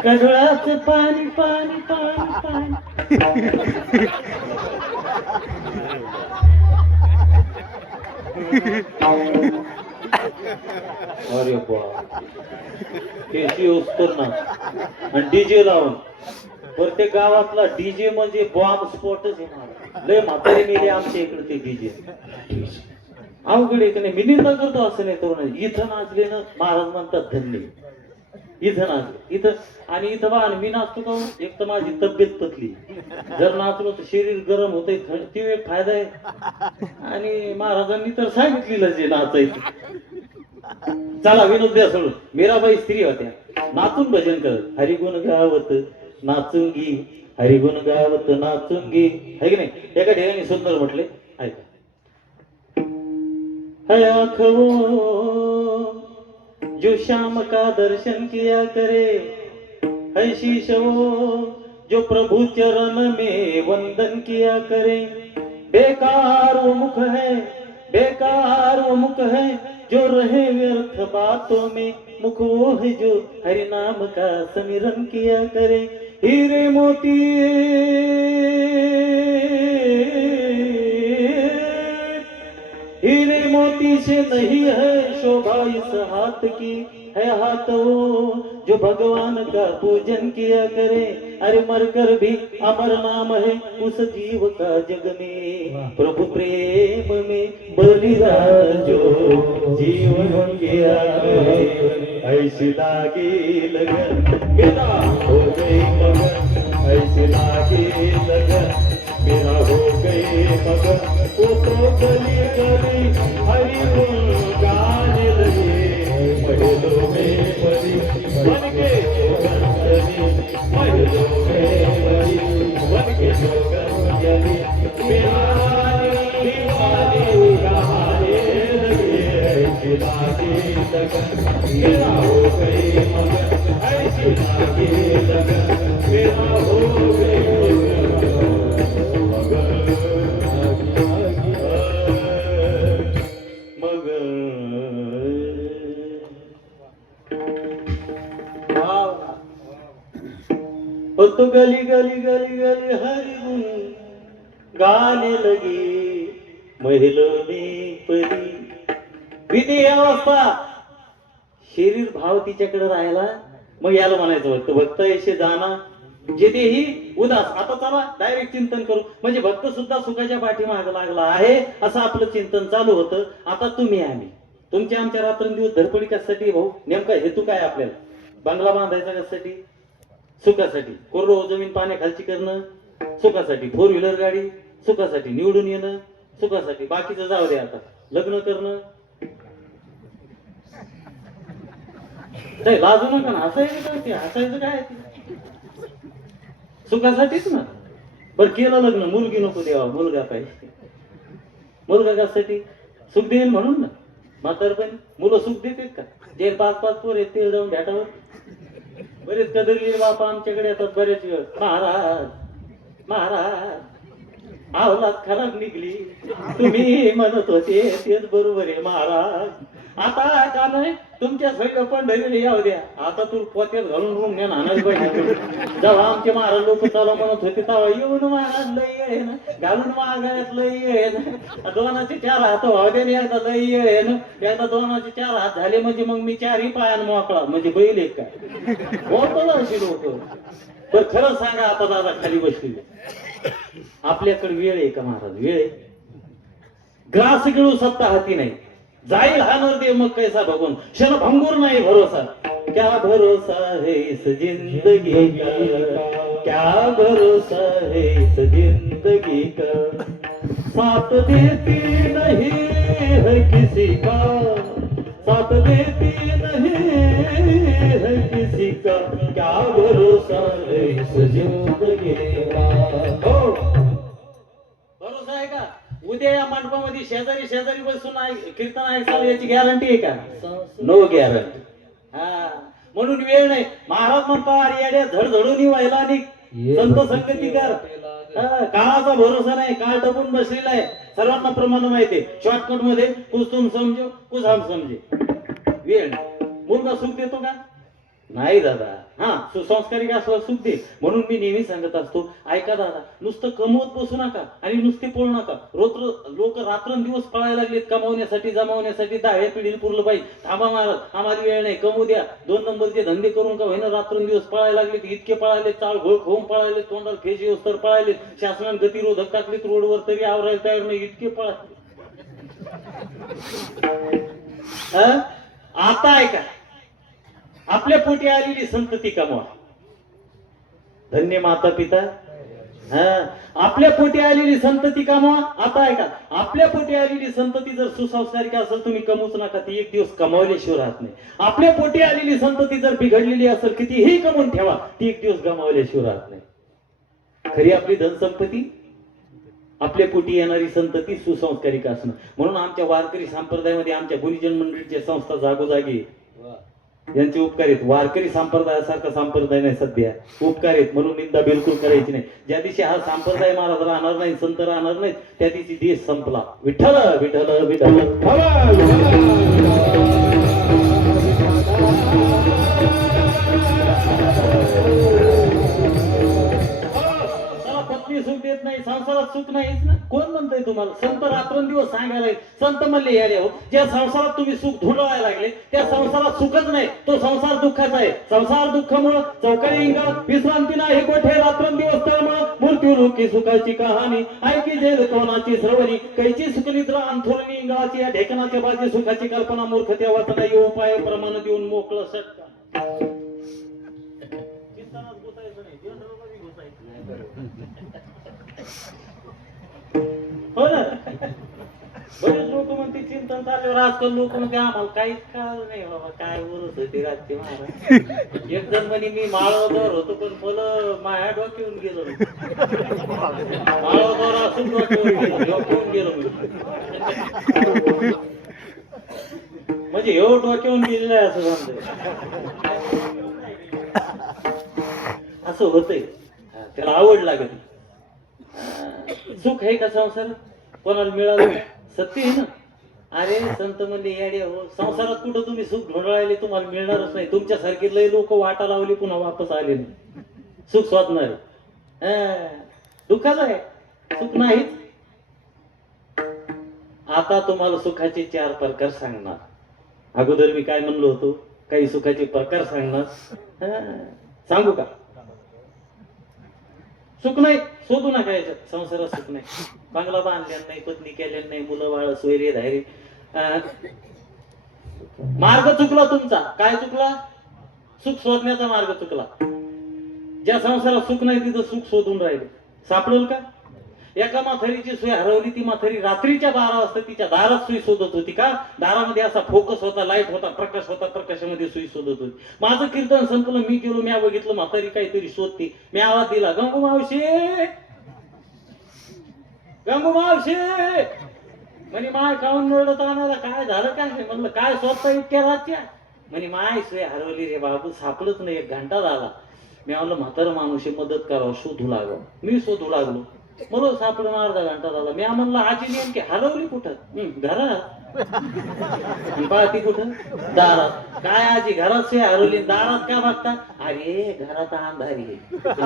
कजळाचं पाणी पाणी पाणी पाणी. अरे बा केशी उस्तर ना आणि डीजे लावून. प्रत्येक गावातला डीजे म्हणजे बॉम्ब स्फोटच आहे. लय म्हातारे मेले आमच्या इकडे ते डीजे. अवघड आहे की नाही. मी निंदा करतो असं नाही करू नये. इथं नाचले ना महाराज म्हणतात धन्य. इथं नाचले इथं आणि इथं बा मी नाचतो का एक तर माझी तब्येत पतली. जर नाचलो तर शरीर गरम होतंय, ते एक फायदा आहे. आणि महाराजांनी तर सांगितलेलं जे नाचायचं. चला विनोद द्या सोडून. मीराबाई स्त्री होत्या, नाचून भजन करत. हरिगुण गावत नाचुंगी, हरिगुण गावत नाचुंगी, है की नाही. एका ठिकाणी सुंदर म्हटले ऐका. है आँखों जो श्याम का दर्शन किया करे, है शीश वो जो प्रभु चरण में वंदन किया करे. बेकार वो मुख है, बेकार वो मुख है जो रहे व्यर्थ बातों में. मुख वो है जो हरि नाम का स्मरण किया करे. हीरे मोती हीरे मोती से नहीं है शोभा इस हाथ की, है हाथ वो जो भगवान का पूजन किया करे. अरे मरकर भी अमर नाम है उस जीव का जग में. प्रभु प्रेम में बलिदान जो जीवन किया करे. ऐसी लागी लगन मेरा हो गई मगन, ऐसी लागी लगन मेरा हो गई मगन. वो तो गली गली हरि गुण गाने लगे. महलों में परी बन के जोगंजनी, महलों में परी बन के जोगंजनी. दीवानी गाने लगे. ऐसी लागी लगन मेरा हो गई मगन, ऐसी लागी लगन मेरा हो गई मगन. तो गली गली गली गली हरि गुण गाने लगी. महिलों में परी. विधी अवस्था शरीर भाव तिच्याकडे राहिला. मग याला म्हणायचं भक्त भक्त ऐसे जाना जेदेही उदास. आता चला डायरेक्ट चिंतन करू. म्हणजे भक्त सुद्धा सुखाच्या पाठीमागे लागला आहे असं आपलं चिंतन चालू होतं. आता तुम्ही आम्ही तुमच्या आमच्या रात्रंदिवस धडपडी कशासाठी भाऊ? नेमका हेतू काय आपल्याला? बंगला बांधायचा कशासाठी? सुखासाठी. कोरडो जमीन पाण्याखालची करणं सुखासाठी. 4 व्हीलर गाडी सुखासाठी. निवडून येणं सुखासाठी. बाकीचं जाऊ दे. आता लग्न करणं लाजू नका ना. हसायचं काय? हसायचं काय? सुखासाठीच ना. बरं केलं लग्न, मुलगी नको द्यावा, मुलगा पाहिजे. मुलगा कशासाठी? सुख देईल म्हणून ना. म्हातारपणी मुलं सुख देतात का? जे 5-5 पोर आहेत ते जाऊन भेटावं. बरेच कदरलेले बापा आमच्याकडे येतात बरेच वेळ. महाराज महाराज आवलात खराब निघली, तुम्ही म्हणत होते तेच बरोबर आहे महाराज. आता का नाही तुमच्या सगळं पंढरीला याव द्या. आता तू पोत्यात घालून रूम घ्या नानाच पाहिजे. जेव्हा आमचे महाराज लोक चालू म्हणत होते तेव्हा येऊन महाराज लई आहे ना, घालून महागायत लई आहे ना. 2चे 4 हात वावद्याने एकदा लई आहे ना. एकदा 2चे 4 हात झाले म्हणजे मग मी 4ही पायान मोकळा. म्हणजे बैल एक काय बोलतो अशी लोक. पण खरं सांगा आता दादा खाली बसली आपल्याकडे वेळ आहे का महाराज? वेळ आहे. ग्रास गिळू सत्ता हाती नाही. जाईल हा नर मग कैसा भगवान. क्षण भंगूर नाही भरोसा. क्या भरोसा है इस जिंदगी का, क्या भरोसा है इस जिंदगी का. साथ देती नहीं है किसी का, साथ साथ देती नहीं है किसी का, क्या भरोसा है इस जिंदगी का। हो भरोसा आहे का? उद्या या मंडपामध्ये शेजारी शेजारी बसून कीर्तन ऐकायला याची गॅरंटी आहे का? No guarantee. हा म्हणून वेळ नाही. महाराज म्हणतो अरे येड्या धडधडून व्हायला आणि संत संगती कर. काळाचा भरोसा नाही. काळ टपून बसलेला आहे. सर्वांना प्रमाण माहिती आहे. शॉर्टकट मध्ये कुछ तुम समजो कुछ हम समजे. वेळ नाही. मुलगा सुख देतो का? नाही दादा. हा सुसंस्कारिक असला सुख दे. म्हणून मी नेहमी सांगत असतो ऐका दादा, नुसतं कमवत बसू नका आणि नुसते पळू नका. लोक रात्रंदिवस पळायला लागलेत कमावण्यासाठी जमावण्यासाठी. 10व्या पिढीला पुरलं पाहिजे. थांबा महाराज, आम्हाला वेळ नाही, कमवू द्या. 2 नंबरचे धंदे करून का होईना रात्रंदिवस पळायला लागलेत. इतके पळाले, चाळ घोळ खाऊन पळाले, तोंडाला फेस येऊस तर पळाले. शासनाने गतिरोधक टाकलेत रोडवर तरी आवरायला तयार नाही, इतके पळाले. आता ऐका, आपल्या पोटी आलेली संतती कमवा. धन्य माता पिता. आपल्या पोटी आलेली संतती कमवा. आता ऐका, आपल्या पोटी आलेली संतती जर सुसंस्कारिक असेल तुम्ही कमवूच नका, ती एक दिवस कमावल्याशिवाय राहत नाही. आपल्या पोटी आलेली संतती जर बिघडलेली असेल कितीही कमवून ठेवा, ती एक दिवस गमावल्याशिवाय राहत नाही. खरी आपली धनसंपत्ती आपल्या पोटी येणारी संतती सुसंस्कारिक असणं. म्हणून आमच्या वारकरी संप्रदायामध्ये आमच्या गुरुजन मंडळीच्या संस्था जागोजागी यांचे उपकार आहेत. वारकरी संप्रदायासारखा संप्रदाय नाही सध्या. उपकार आहेत म्हणून निंदा बिलकुल करायची नाही. ज्या दिवशी हा संप्रदाय महाराज राहणार नाही, संत राहणार नाही, त्या दिवशी देश संपला. विठ्ठल विठ्ठल विठ्ठल. पत्नी सुख देत नाही, संसारात सुख नाहीच ना. कोण म्हणतंय तुम्हाला? संत रात्रंदिवस सांगायला. संत म्हणले यारे हो, ज्या संसारात तुम्ही सुख धुंडवायला लागले त्या संसारात सुखच नाही, तो संसार दुःखाचा आहे. संसार दुःखामुळं चौकाळी इंगा, विश्रांती नाही कोठे, रात्रंदिवस तळमळ, मृत्यू लोकी सुखाची कहाणी, ऐकी जेल कोणाची श्रवणी, कैची सुखनिद्रा अंथरुणी इंगाची, या ढेकणाच्या बाजी सुखाची कल्पना, मूर्ख तेव्हाच नाही उपाय प्रमाण देऊन मोकळं सटका. हो ना. बरेच लोक म्हणते चिंतन चालल्यावर आजकाल लोक म्हणते आम्हाला काहीच कळलं नाही बाबा, काय बोलत होते रातचे महाराज. एक जण म्हणे मी माळावर होतो पण मला माझ्या डोक्यावरून गेलो. माळावर असून डोक्यावरून गेलो म्हणजे एवढं डोक्यावरून गेलेलं आहे असं समजा. असं होतंय. त्याला आवड लागत. सुख आहे का संसार? कोणाला मिळालं? सत्य आहे ना. अरे संत म्हणले येड्या हो, संसारात कुठं तुम्ही सुख ढोंढाळले, तुम्हाला मिळणारच नाही. तुमच्यासारखे लय लोक वाटा लावली पुन्हा वापस आले नाही. सुख शोधणार दुःखाचं आहे, सुख नाहीच. आता तुम्हाला सुखाचे 4 प्रकार सांगणार. अगोदर मी काय म्हणलो होतो, काही सुखाचे प्रकार सांगणार. सांगू का? सुख नाही, शोधू नका याच्यात. संसारात सुख नाही. बंगला बांधलेला नाही, पत्नी केलेली नाही, मुलं बाळ सोयरे धायरे. मार्ग चुकला तुमचा. काय चुकला? सुख शोधण्याचा मार्ग चुकला. ज्या संसारात सुख नाही तिथं सुख शोधून राहिले. सापडेल का? एका म्हातारीची सोय हरवली. ती म्हातारी रात्रीच्या 12 वाजता तिच्या दारात सुई शोधत होती. का? दारामध्ये असा फोकस होता, लाईट होता, प्रकाश होता, प्रकाशामध्ये सुई शोधत होती. माझं कीर्तन संपलं, मी गेलो, मी बघितलं म्हातारी काहीतरी शोधते. मी आवाज दिला, गंगू मावशी, गंगू मावशी. म्हणे माय खाऊन रडत आणायला काय झालं काय? म्हणलं काय शोधता इतक्या रातच्या? म्हणे माय सोय हरवली रे बाबू, सापडत नाही, 1 घंटा झाला. मी म्हणलं म्हातारा माणूस मदत करावं, शोधू लागलो. मी शोधू लागलो, मला सापडून अर्धा घंटा झाला. मी म्हणलं आजी नेमकी हरवली कुठं? घरात. पाहती कुठं? दारात. काय आजी घरात सोय हरवली, दारात का बघता? अरे घरात अंधारी,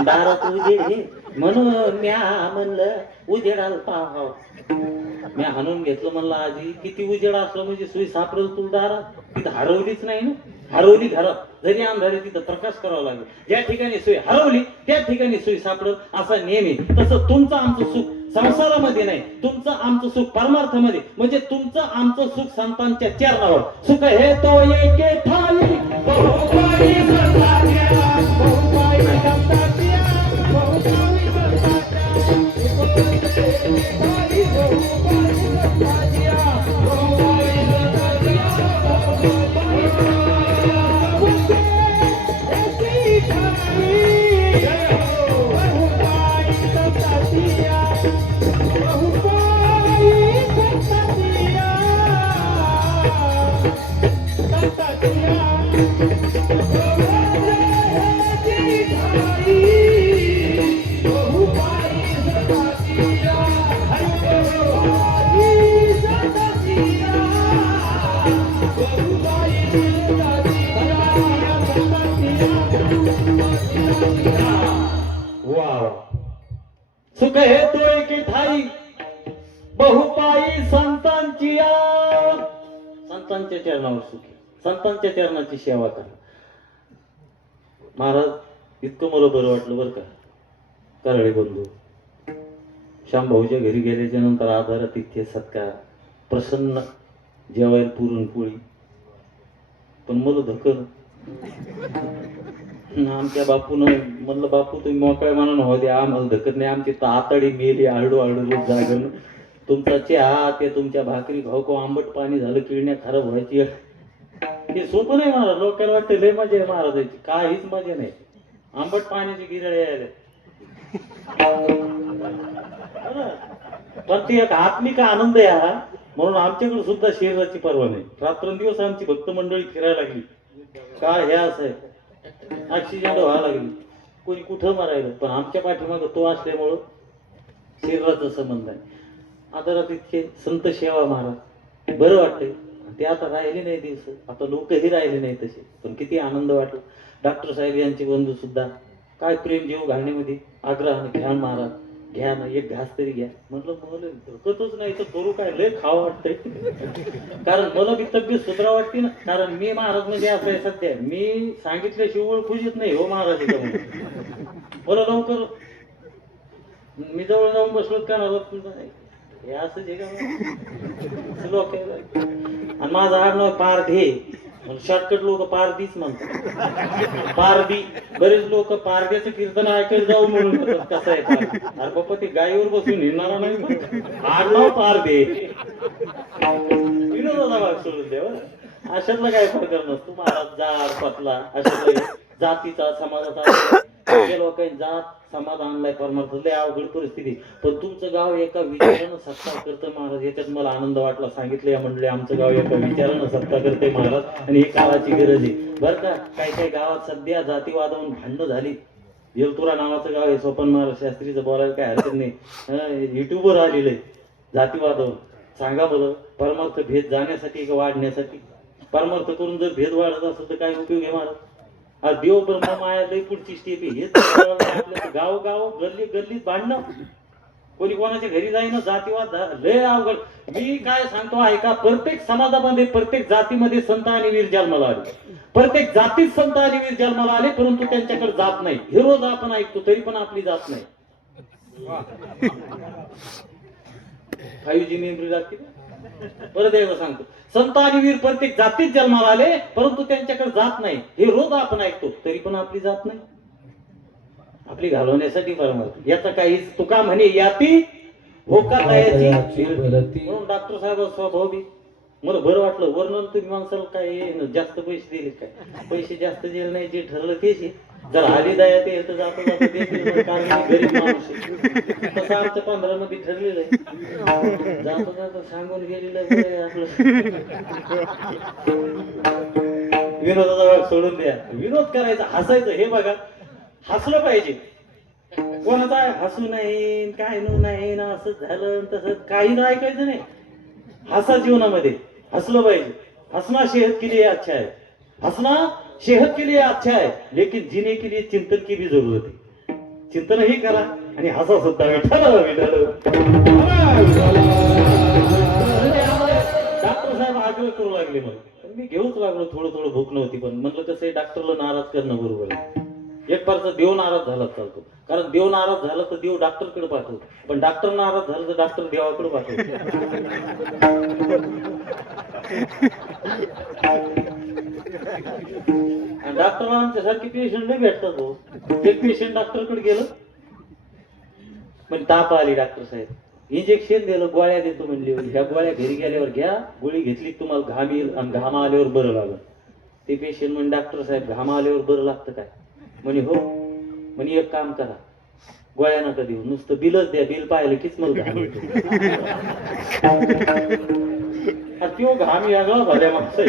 दारात उजेड आहे म्हणून मी म्हणलं उजेडाला पाहाव. मी हाणून घेतलं. म्हणलं आजी किती उजेड असलं म्हणजे सुई सापडेल तुला दारात? तिथं हरवलीच नाही ना. हरवली घरात, जरी अंधारी तिथं प्रकाश करावा लागेल. ज्या ठिकाणी सोय हरवली त्या ठिकाणी सोय सापडेल असा नेहमी. तसं तुमचं आमचं सुख संसारामध्ये नाही, तुमचं आमचं सुख परमार्थामध्ये. म्हणजे तुमचं आमचं सुख संतांच्या चरणावर. सुख हे तो एके ठाई बहुपाई संतांच्या, बहुपाई संतांच्या, बहुपाई संतांच्या, बहुपाई संतांच्या, बहुपाई संतांच्या. संतांच्या चरणावर सुखी, संतांच्या चरणाची सेवा करा. महाराज इतकं मला बरं वाटलं बरं का. कराळे बंधू श्यामभाऊच्या घरी गेल्याच्या नंतर आदरातिथ्य सत्कार, प्रसन्न जेवायला पुरणपोळी. पण मला धकल आमच्या बापून म्हणलं, बापू तुम्ही मोकळ्या मानून हो द्या, आम्हाला धकत नाही, आमची तातडी मेली आरडू आरडू जागरण. तुमचा चहा ते तुमच्या भाकरी खाऊ खाऊ आंबट पाणी झालं, किडण्या खराब व्हायची. हे सोपं नाही महाराज. लोकांना वाटतं लय मजा आहे महाराजाची, काहीच मजा नाही. आंबट पाण्याची गिरळे यायला. पण ते एक आत्मिक आनंद आहे हा. म्हणून आमच्याकडे सुद्धा शरीराची पर्वा नाही. रात्रंदिवस आमची भक्त मंडळी फिरायला लागली. काय हे असं आहे, ऍक्सिडेंट व्हायला लागली, कोणी कुठं मारायला. पण आमच्या पाठीमागं तो असल्यामुळं शरीराचा संबंध आहे. आदरात इतके संत सेवा महाराज बरं वाटतंय. ते आता राहिले नाही दिवस, आता लोकही राहिले नाही तसे. पण किती आनंद वाटला. डॉक्टर साहेब यांचे बंधू सुद्धा काय प्रेम जीव घालण्यामध्ये आग्रहाने, घ्या महाराज घ्या ना, एक घास तरी घ्या. म्हटलं मला धकतच नाही तर करू काय, लय खावं वाटतंय. कारण मला बी तब्येत सुधरा वाटते ना. कारण मी महाराज म्हणजे असं आहे सध्या, मी सांगितल्याशिवाय ओळखूच येत नाही हो महाराज. मला लवकर मी जवळ जाऊन बसलो का हे असंच आहे का लोक. आणि माझं आडनाव पारधे, शॉर्टकट लोक पारदीच म्हणतात. पारदी. बरेच लोक पारद्याचं कीर्तन ऐकायला जाऊ म्हणून म्हणतात कसं आहे पारदी. अरे बाप्पा ते गायीवर बसून हिंडणारा नाही, पण आडनाव पारदे. विनोदाचा भाग सोडून द्या. अशातला काय प्रकार नसतो महाराज. जाड पतला अशातला जातीचा समाजाचा लोकांनी जात समाज आणलाय परमार्थ. लय अवघड परिस्थिती. पण तुमचं गाव एका विचारानं सत्कार करतं महाराज, याच्यात मला आनंद वाटला. सांगितलं या मंडळी आमचं गाव एका विचारानं सत्ता करते महाराज, आणि ही काळाची गरज आहे बरं का. काही काही गावात सध्या जातीवादावरून भांडणं झाली. येलतुरा नावाचं गाव आहे, स्वपन महाराज शास्त्रीचं बोलायला काय हरकत नाही. युट्यूबवर आलेलं आहे जातीवादावर. सांगा बरं, परमार्थ भेद जाण्यासाठी का वाढण्यासाठी? परमार्थ करून जर भेद वाढत असेल तर काय उपयोग आहे महाराज? हा देव ब्रह्म माया लई पुढची स्टेप आहे. हेच गाव गाव गल्ली गल्लीत भांडणं, कोणी कोणाच्या घरी जाईना, जातीवाद लय अवघड. मी काय सांगतो ऐका, प्रत्येक समाजामध्ये प्रत्येक जातीमध्ये संत आणि वीर जन्माला आले. प्रत्येक जातीत संत आणि वीर जन्माला आले, परंतु त्यांच्याकडे जात नाही. हे रोज आपण ऐकतो, तरी पण आपली जात नाही. 5G मेमरी लागते. परत एकदा सांगतो, संत आणि वीर प्रत्येक जातीत जन्माला आले, परंतु त्यांच्याकडे जात नाही. हे रोज आपण ऐकतो, तरी पण आपली जात नाही. आपली घालवण्यासाठी परमार्थ याचा काहीच तुका म्हणे याती होका तयाची. म्हणून डॉक्टर साहेब स्वभाव बी मला बरं वाटलं. वर्णन तुम्ही माणसाला काय जास्त पैसे दिले काय, पैसे जास्त दिले नाही, जे ठरलं तेच. जर आली दया ते तर जातो जातो, कारण गरीब माणूस आहे. तसं आमचं 15 मध्ये ठरलेलं आहे. जातो जातो सांगून गेलेलं आहे आपलं. विनोदाचा भाग सोडून द्या. विनोद करायचा, हसायचं. हे बघा, हसलं पाहिजे. कोणाचा हसू नाही, काय नाही ना, असं झालं तसं काही ऐकायचं नाही. हसा जीवनामध्ये, हसलं पाहिजे. हसना सेहत के लिए अच्छा है, हसना सेहत के लिए अच्छा है, लेकिन जीने के लिए चिंतन की भी जरूरत है. चिंतन ही करा आणि हसा सुद्धा. डॉक्टर साहेब आग्रह करू लागले मला, पण मी घेऊच लागलो. थोडं थोडं भूक नव्हती, पण म्हटलं कसं आहे, डॉक्टरला नाराज करणं बरोबर आहे. एक फारचा देव नाराज झाला चालतो, कारण देव नाराज झाला तर देव डॉक्टरकडे पाठवतो, पण डॉक्टर नाराज झाला तर डॉक्टर देवाकडे पाठवतो. डॉक्टर आमच्यासारखे पेशंट नाही भेटतात हो. एक पेशंट डॉक्टरकडे गेलं, पण ताप आली, डॉक्टर साहेब इंजेक्शन दिलं, गोळ्या देतो म्हणले. ह्या गोळ्या घरी गेल्यावर घ्या, गोळी घेतली तुम्हाला घाम येईल आणि घाम आल्यावर बरं लागलं. ते पेशंट म्हणे, डॉक्टर साहेब घाम आल्यावर बरं लागतं काय? म्हणे हो. म्हणे एक काम करा, गोळ्या नका देऊ, नुसतं बिलच द्या, बिल पाहिलं कीच मला घाम येतो. तो घाम वेगळा भल्या मागचा.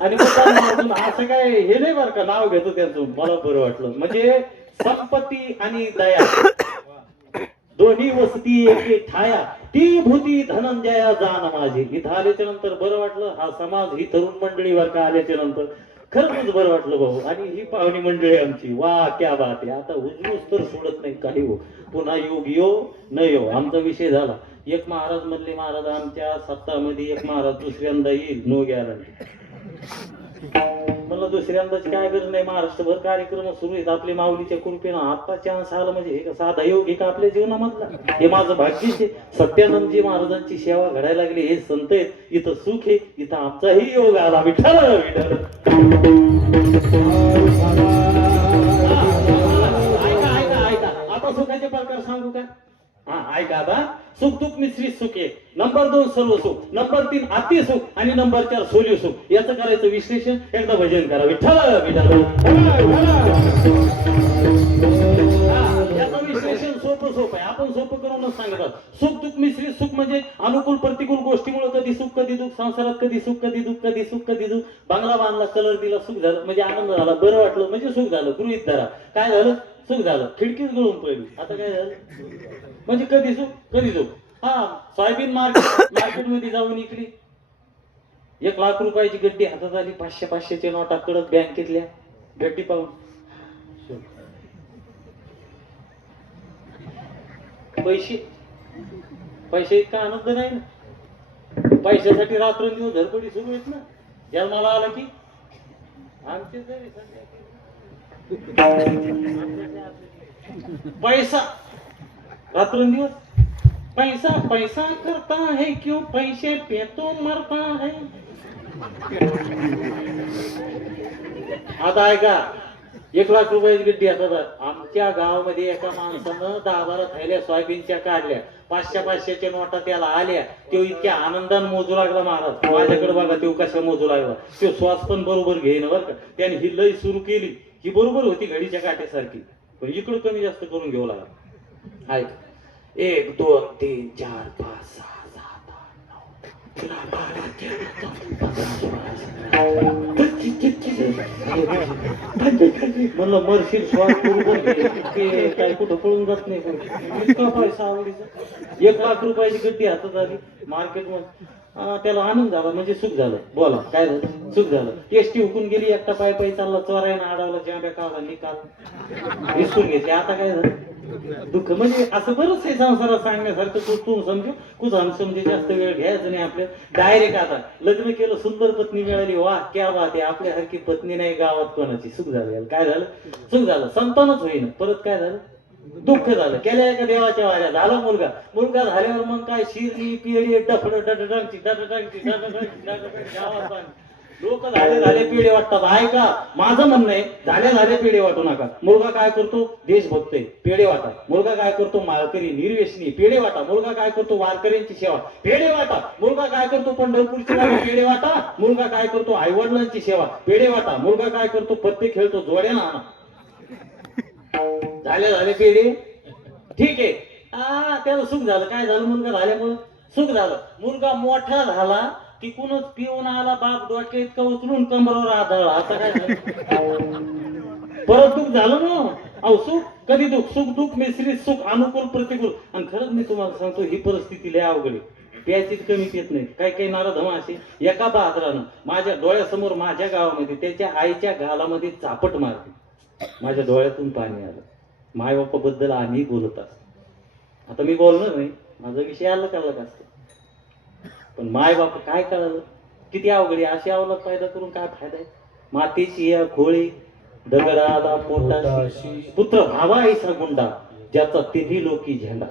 आणि असं काय हे नाही बरं का, नाव घेतो त्याचं, मला बरं वाटलं. म्हणजे संपत्ती आणि दया दोन्ही वस्ती एके ठाया, ती भूती धनंजया जान माझी. इथं आल्याच्या नंतर बरं वाटलं. हा समाज, ही तरुण मंडळी वर का आल्याच्या नंतर खरंच बरं वाटलं भाऊ. आणि ही पाहुणी मंडळी आमची, वा क्या बात आहे. आता उजलूच तर सोडत नाही काही हो. पुन्हा योग यो न यो, आमचा विषय झाला. एक महाराज म्हणले महाराज आमच्या सत्तामध्ये एक महाराज दुसऱ्यांदा येईल, नो गॅरंटी. म्हणलं दुसऱ्यांदाची काय गरज नाही, महाराष्ट्रभर कार्यक्रम सुरू आहेत आपले माऊलीच्या कृपेनं. आता चान्स आला म्हणजे हे साधा योग आहे का आपल्या जीवनामधला? हे माझं भाग्यच आहे. सत्यानंदजी महाराजांची सेवा घडायला लागली, हे संत आहेत, इथं सुख आहे, इथं आमचाही योग आला. विठ्ठल विठ्ठल. ऐका आता सुखाचे प्रकार सांगू का? हा ऐका आता. सुख दुःख मिश्रित सुख आहे. नंबर 2 सर्व सुख, नंबर 3 अति सुख आणि नंबर 4 सोली सुख. याचं करायचं विश्लेषण. एकदा भजन करा. विठ्ठल विठ्ठल. याचं विश्लेषण सोपं आहे. आपण सोपं करूनच सांगतात. सुख दुःख मिश्रित सुख म्हणजे अनुकूल प्रतिकूल गोष्टीमुळे कधी सुख कधी दुःख, संसारात कधी सुख कधी दुःख, कधी सुख कधी दुःख. बंगला बांधला, कलर दिला, सुख झालं म्हणजे आनंद झाला, बरं वाटलं म्हणजे सुख झालं. गृहीत धरा काय झालं? सुख झालं. खिडकीच गळून पडली, आता काय झालं? म्हणजे कधी सुख कधी दुःख. हा सोयाबीन मार्केटमध्ये जाऊन विकली, 1 लाख रुपयाची गड्डी हातात आली, 500-500च्या नोटा कडक बँकेतल्या. गड्डी पाहून पैसे इतका आनंद नाही ना. पैशासाठी रात्रंदिवस धडपडी सुरू आहेत ना. जन्माला आला की आमचे पैसा रात्रंदिवस पैसा पैसा करता है क्यों, पैसे पे तो मरता है. आता ऐका, 1 लाख रुपयाची गड्डी हातात. आमच्या गावामध्ये एका माणसानं 10-12 थैल्या सोयाबीनच्या काढल्या, 500-500च्या नोटा त्याला आल्या. तो इतक्या आनंदाने मोजू लागला महाराज. माझ्याकडे बघा तो कशा मोजू लागला. तो श्वास पण बरोबर घेईन बरं का. त्याने ही लय सुरू केली, ही बरोबर होती घडीच्या काट्यासारखी, पण इकडं कमी जास्त करून घेऊ लागला. ऐक, 1 2 3 4 5 6 7 8 9 म्हणलं मरशील श्वास बरोबर घे, काय कुठं पळून जात नाही. इतका पैसा आवडीचा. 1 लाख रुपयाची गड्डी हातात आली मार्केटमध्ये. त्याला आनंद झाला म्हणजे सुख झालं. बोला काय झालं? सुख झालं. एसटी हुकून गेली, एकटा पायी चालला, चोरायनं अडवला, जांब्या काढला, निकाल विसरून घेतले. आता काय झालं? दुःख. म्हणजे असं बरंच आहे संसारात सांगण्यासारखं. तू समजू कुछ हम समजे. जास्त वेळ घ्यायचं नाही आपल्या. डायरेक्ट आता लग्न केलं, सुंदर पत्नी मिळाली, वा क्या बात आहे. आपल्यासारखी पत्नी नाही गावात कोणाची. सुख झालं. काय झालं? सुख झालं. संतानच होईना. परत काय झालं? दुःख झालं. केल्या एका देवाच्या वाऱ्या. झाला मुलगा झाल्यावर मग काय शिरली पिढी डफड डटांची लोक झाले पिढे वाटतात. ऐका माझं म्हणणं आहे, झाले पिढे वाटू नका. मुलगा काय करतो? देशभक्त आहे, पेढे वाटा. मुलगा काय करतो? माळकरी निर्व्यसनी, पेढे वाटा. मुलगा काय करतो? वारकऱ्यांची सेवा, पेढे वाटा. मुलगा काय करतो? पंढरपूरची वाटा, पेढे वाटा. मुलगा काय करतो? आईवडिलांची सेवा, पेढे वाटा. मुलगा काय करतो? पत्ते खेळतो, जोड्यानं आणा. झाले पेढे. ठीक आहे. त्याला सुख झालं. काय झालं? मुलगा झाल्यामुळं सुख झालं. मुलगा मोठा झाला, तिकूनच पिऊन आला, बाप डोक्या इतका उचलून कमरावर आदळला. आता काय झालं? परत दुःख झालं ना. अहो सुख कधी दुःख, सुख दुःख मिश्रित सुख, अनुकूल प्रतिकूल. आणि खरंच मी तुम्हाला सांगतो, ही परिस्थिती लय अवघड आहे. प्यायचीच कमी पित नाही. काही नारदमा असे. एका बहादरानं माझ्या डोळ्यासमोर माझ्या गावामध्ये त्याच्या आईच्या गालामध्ये चापट मारते. माझ्या डोळ्यातून पाणी आलं. मायबापाबद्दल आम्ही बोलत असतो. आता मी बोलणार नाही, माझा विषय अलग असतो. पण माय बाप काय कळलं किती अवघड. अशी अवलग फायदा करून काय फायदा आहे? मातीची या खोळी दगडाला पोटाशी, पुत्र भावा ऐसा गुंडा, ज्याचा तिन्ही लोकी झेंडा.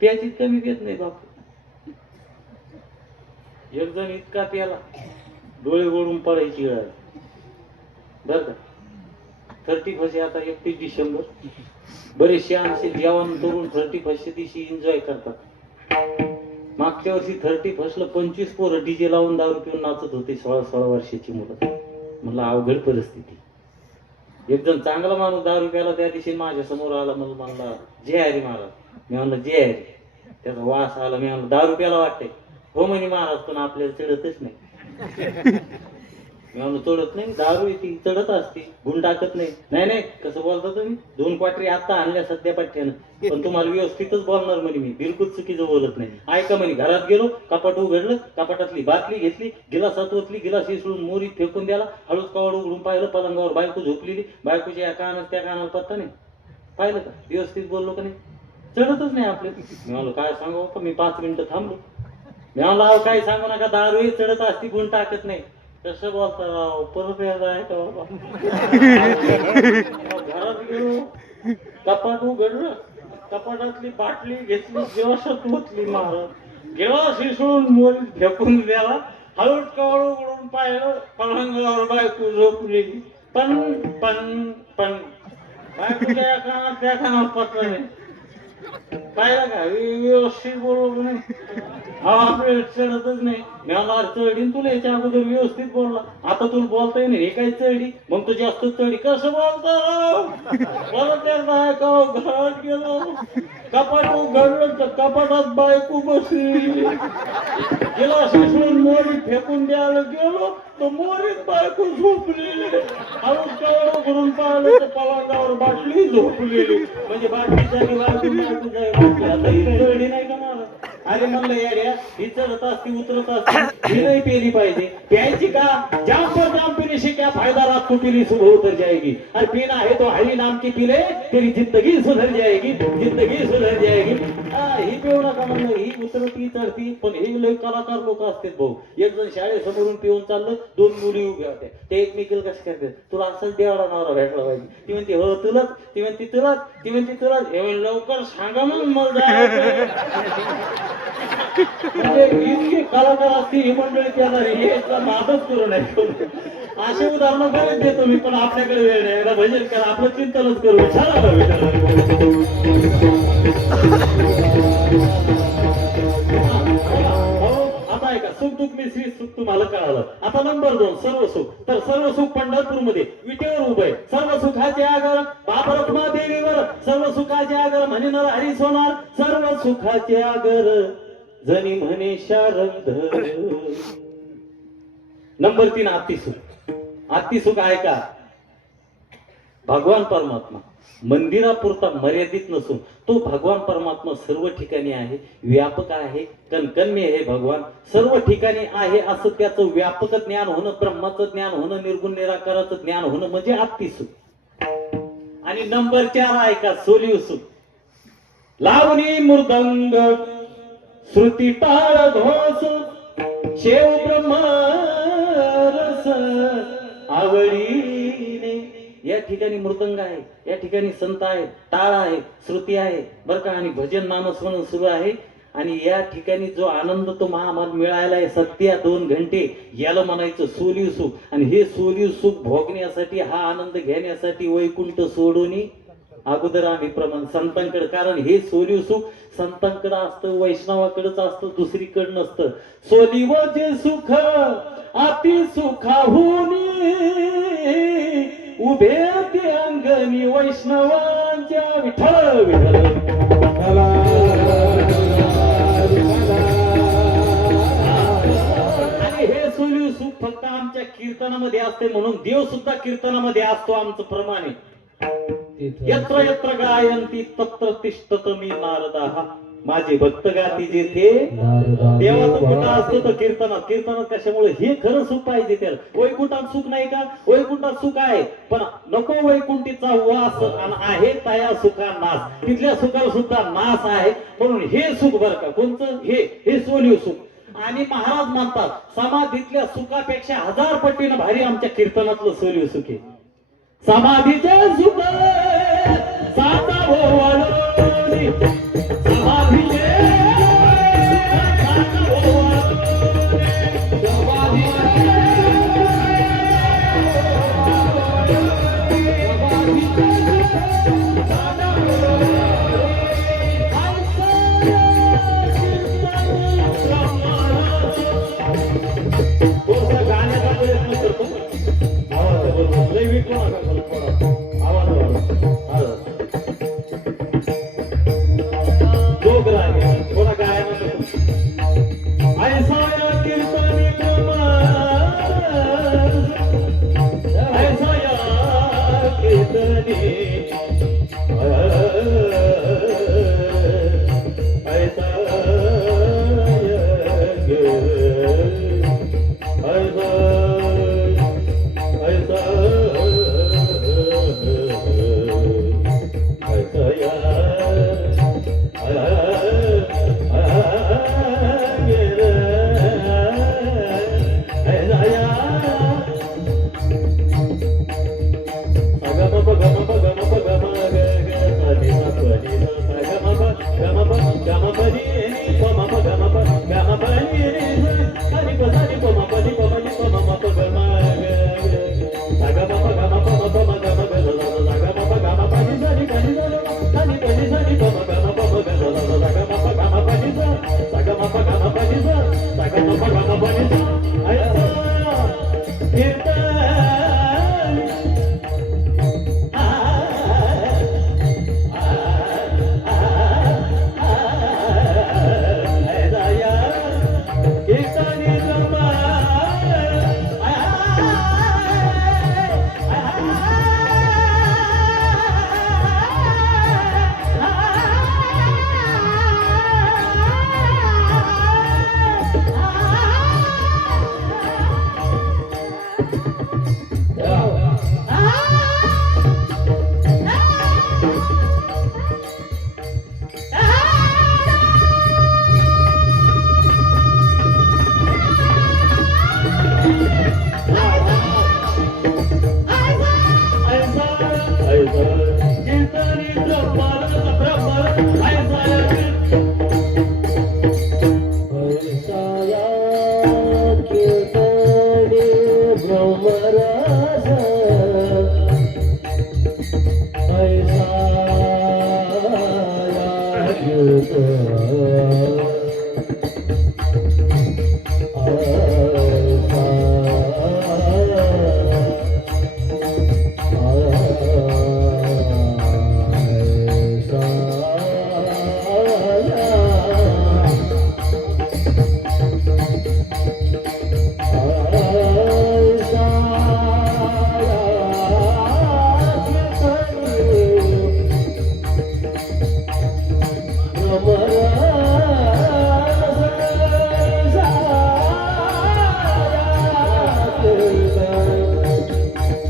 प्याची कमी पेत नाही बाप. एक जण इतका प्याला, डोळे ओढून पडायची वेळ बर का. 31 आता 31 डिसेंबर. बरेचसे आणखी जेवण करून 31 दिवशी एन्जॉय करतात. मागच्या वर्षी 31ला 25 पोरं डीजे लावून दारू पिऊन नाचत होते, 16 वर्षाची मुलं. म्हणलं अवघड परिस्थिती. एक जण चांगला माणूस दारू प्याला, त्या दिवशी माझ्या समोर आला. म्हणला जय हरी महाराज. मी म्हणलं जय हरी. त्याचा वास आला. मी म्हणलं दारू प्याला वाटते. हो म्हणे महाराज, पण आपल्याला चढतच नाही. मी म्हणलं चढत नाही, दारू येते चढत असते, गुण टाकत नाही. नाही कसं बोलता तुम्ही? 2 क्वाटरी आता आणल्या सध्या पठ्ठ्यानं, पण तुम्हाला व्यवस्थितच बोलणार म्हणे मी, बिलकुल चुकीचं बोलत नाही. ऐका म्हणे. घरात गेलो, कपाट उघडलं, कपाटातली बाटली घेतली, गिलासात ओतली, गिलास इसळून मोरीत फेकून द्याला. हळूच कवाड उघडून पाहिलं, पलंगावर बायको झोपलेली. बायकोच्या या कानात त्या कानाला पत्ता नाही. पाहिलं का? व्यवस्थित बोललो का नाही? चढतच नाही आपले. मी म्हणलो काय सांगू का, मी 5 मिनिटं थांबलो. मी म्हणलो अहो काही सांगू नका, दारू ही चढत असती गुण टाकत नाही. कसं बोलता राव, परत यायला आहे का बाबा. घरात गेलो, कपाट उघडलं, कपाटातली बाटली घेतली, जेवशात ओतली महाराज, गिलास हिसळून मोल फेकून द्याला. हळूच कवळ उघडून पाहिलं, पलंगावर बायको झोपलेली. पण पण पण बायकोच्या या कानात त्या कानात पटलं नाही. पाहिलं का व्यवस्थित बोललो नाही. हा आपल्याला चढतच नाही. मला चढीन तुला याच्या अगोदर व्यवस्थित बोलला, आता तुला बोलता येईल हे काय चढी, मग तू जास्त चढी कसं बोलता. परत एकदा ऐकाव, घरात गेलो, कपाट उघडलं तर कपाटात बायको बसली. गेला शिसळून मोरी फेकून द्यायला गेलो तर मोरीत बायको झोपलेली. हळूच कवळ उघडून पाहिलं तर पलंगावर बाटली झोपलेली. म्हणजे बाटली जागी बायको, बायको जागी बाटली. आता ही चढी नाही का मला. अरे म्हणलं येड्या, ही चढत असती उतरत असती, ही नाही पेली पाहिजे. प्यायची का जाम पर जाम पीने से क्या फायदा, रात को पीली सुबह उतर जाएगी. अरे पीना है तो हरी नाम की पीले, तेरी जिंदगी सुधर जाएगी, जिंदगी सुधर जाएगी. ही पिऊ नका म्हणलं, ही उतरती चढती. पण हे लय कलाकार लोक असतात भाऊ. एक जण शाळेसमोरून पिऊन चाललं, 2 मुली उभ्या होत्या. ते एकमेकीला कसं करतात, तुला असंच देवाडा नवरा भेटला पाहिजे. ती म्हणते हो तुलाच, ती म्हणते तुलाच, ती म्हणते तुलाच. हे म्हण लवकर सांगा मग मला. म्हणजे इतके कलाकार असते ही मंडळी येणारी, हे नादच करू नये. असे उदाहरण बरेच देतो मी, पण आपल्याकडे वेळ नाही. एकदा भजन करा, आपलं चिंतनच करू. आता ऐका, सुख दुःख मिश्रित सुख तुम्हाला कळालं. आता नंबर 2 सर्व सुख. तर सर्व सुख पंढरपूरमध्ये विटेवर उभे. सर्व सुखाचे आगर बाबा रखुमादेवीवर, सर्व सुखाचे आगर म्हणे नर हरी सोनार. सर्व सुखाचे आगर जनी म्हणे शारंग. नंबर 3 आत्तिसुख. आत्तिसुख आहे का, भगवान परमात्मा मंदिरापुरता मर्यादित नसून तो भगवान परमात्मा सर्व ठिकाणी आहे, व्यापक आहे, कणकण्य आहे. भगवान सर्व ठिकाणी आहे असं त्याचं व्यापक ज्ञान होणं, ब्रह्माचं ज्ञान होणं, निर्गुण निराकाराचं ज्ञान होणं म्हणजे आत्तिसुख. आणि नंबर 4 आहे का सोलीव सुख. लावणी मृदंग श्रुती टाळ घोष, शेव ब्रह्म रस आवडीने. या ठिकाणी मृदंग आहे, या ठिकाणी संत आहे, टाळ आहे, श्रुती आहे बरं का, आणि भजन नामस्मरण सुरू आहे. आणि या ठिकाणी जो आनंद तो महामान मिळायला आहे सत्या 2 घंटे, याला म्हणायचं सोलीव सुख. आणि हे सोलीव सुख भोगण्यासाठी, हा आनंद घेण्यासाठी वैकुंठ सोडून अगोदर आम्ही प्रमाण संतांकडे. कारण हे सोलीव सुख संतांकडे असतं, वैष्णवाकडेच असतं, दुसरीकडे नसतं. सोलीव जे सुख अति सुखाहुनी, उभे ते अंगणी वैष्णवांच्या. विठ्ठल विठ्ठल. आणि हे सोलीव सुख फक्त आमच्या कीर्तनामध्ये असते, म्हणून देव सुद्धा कीर्तनामध्ये असतो. आमचं प्रमाण आहे, यत्र यत्र गायंती तत्र तिष्ठत मी नारदाः. माझे भक्त गाती जेथे. देवाचं कुठं असतं तर कीर्तनात. कीर्तनात कशामुळे, हे खरं सुख पाहिजे त्याला. वैकुंठात सुख नाही का, वैकुंठात सुख आहे, पण नको वैकुंठीचा वास आहे तया सुखा नाश. तिथल्या सुखाला सुद्धा नाश आहे. म्हणून हे सुख बरं का, कोणतं, हे सोलीव सुख. आणि महाराज म्हणतात समाधीतल्या सुखापेक्षा 1000 पटीनं भारी आमच्या कीर्तनातलं सोलीव सुख आहे. समाधीचे सुख साता भोवळी, समाधीचे साता भोवळी, गाण्याचा प्रयत्न करतो. आवाज आवाज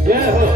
जय हो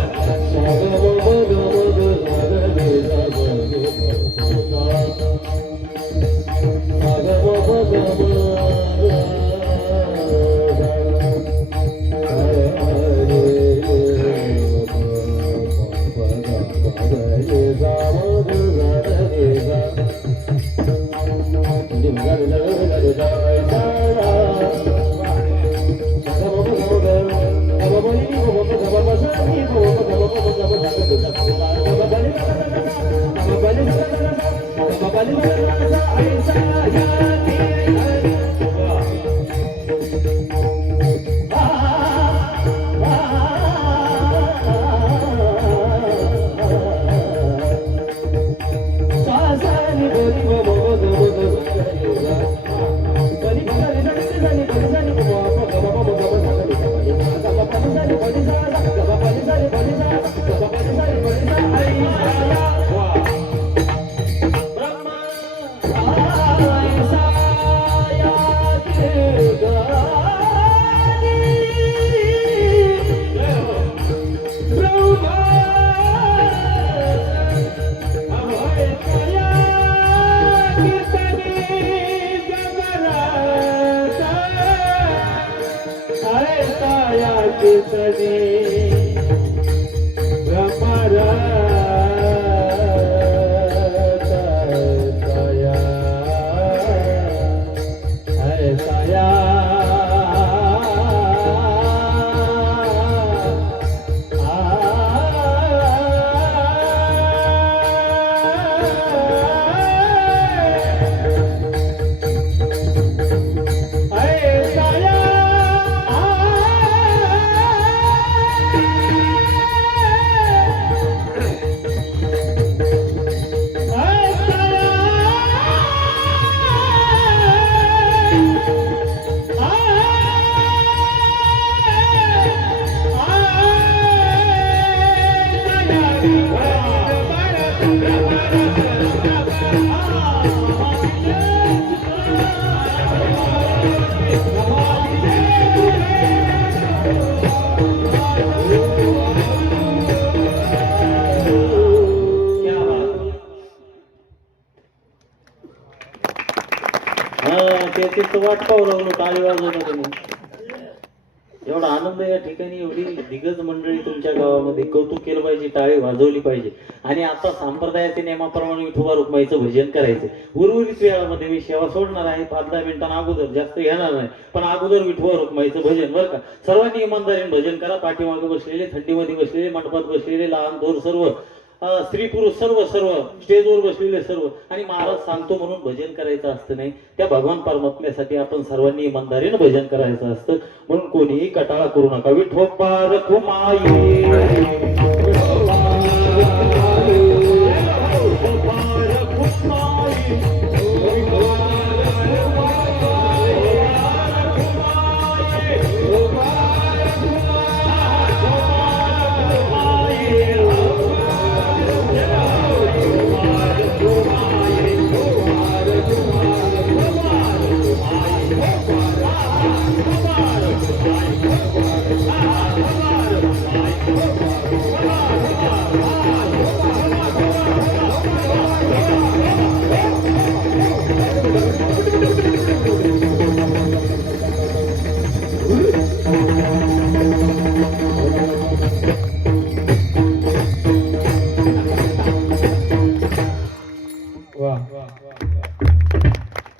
त्याची वाट पाहू लागलो टाळी वाजवता तुम्ही. एवढा आनंद या ठिकाणी, एवढी दिग्गज मंडळी तुमच्या गावामध्ये, कौतुक केलं पाहिजे, टाळी वाजवली पाहिजे. आणि आता संप्रदायाच्या नियमाप्रमाणे विठोबा रुक्माईचं भजन करायचं. उर्वरित वेळामध्ये मी सेवा सोडणार आहे 5-10 मिनिटांना अगोदर, जास्त घेणार नाही, पण अगोदर विठोबा रुक्माईचं भजन बरं का. सर्वांनी इमानदारीने भजन करा. पाठीमागे बसलेले, थंडीमध्ये बसलेले, मंडपात बसलेले, लहान थोर सर्व, स्त्री पुरुष सर्व सर्व, स्टेजवर बसलेले सर्व. आणि महाराज सांगतो म्हणून भजन करायचं असतं नाही, त्या भगवान परमात्म्यासाठी आपण सर्वांनी इमानदारीनं भजन करायचं असतं. म्हणून कोणीही कटाळा करू नका. विठोबा रखुमाई,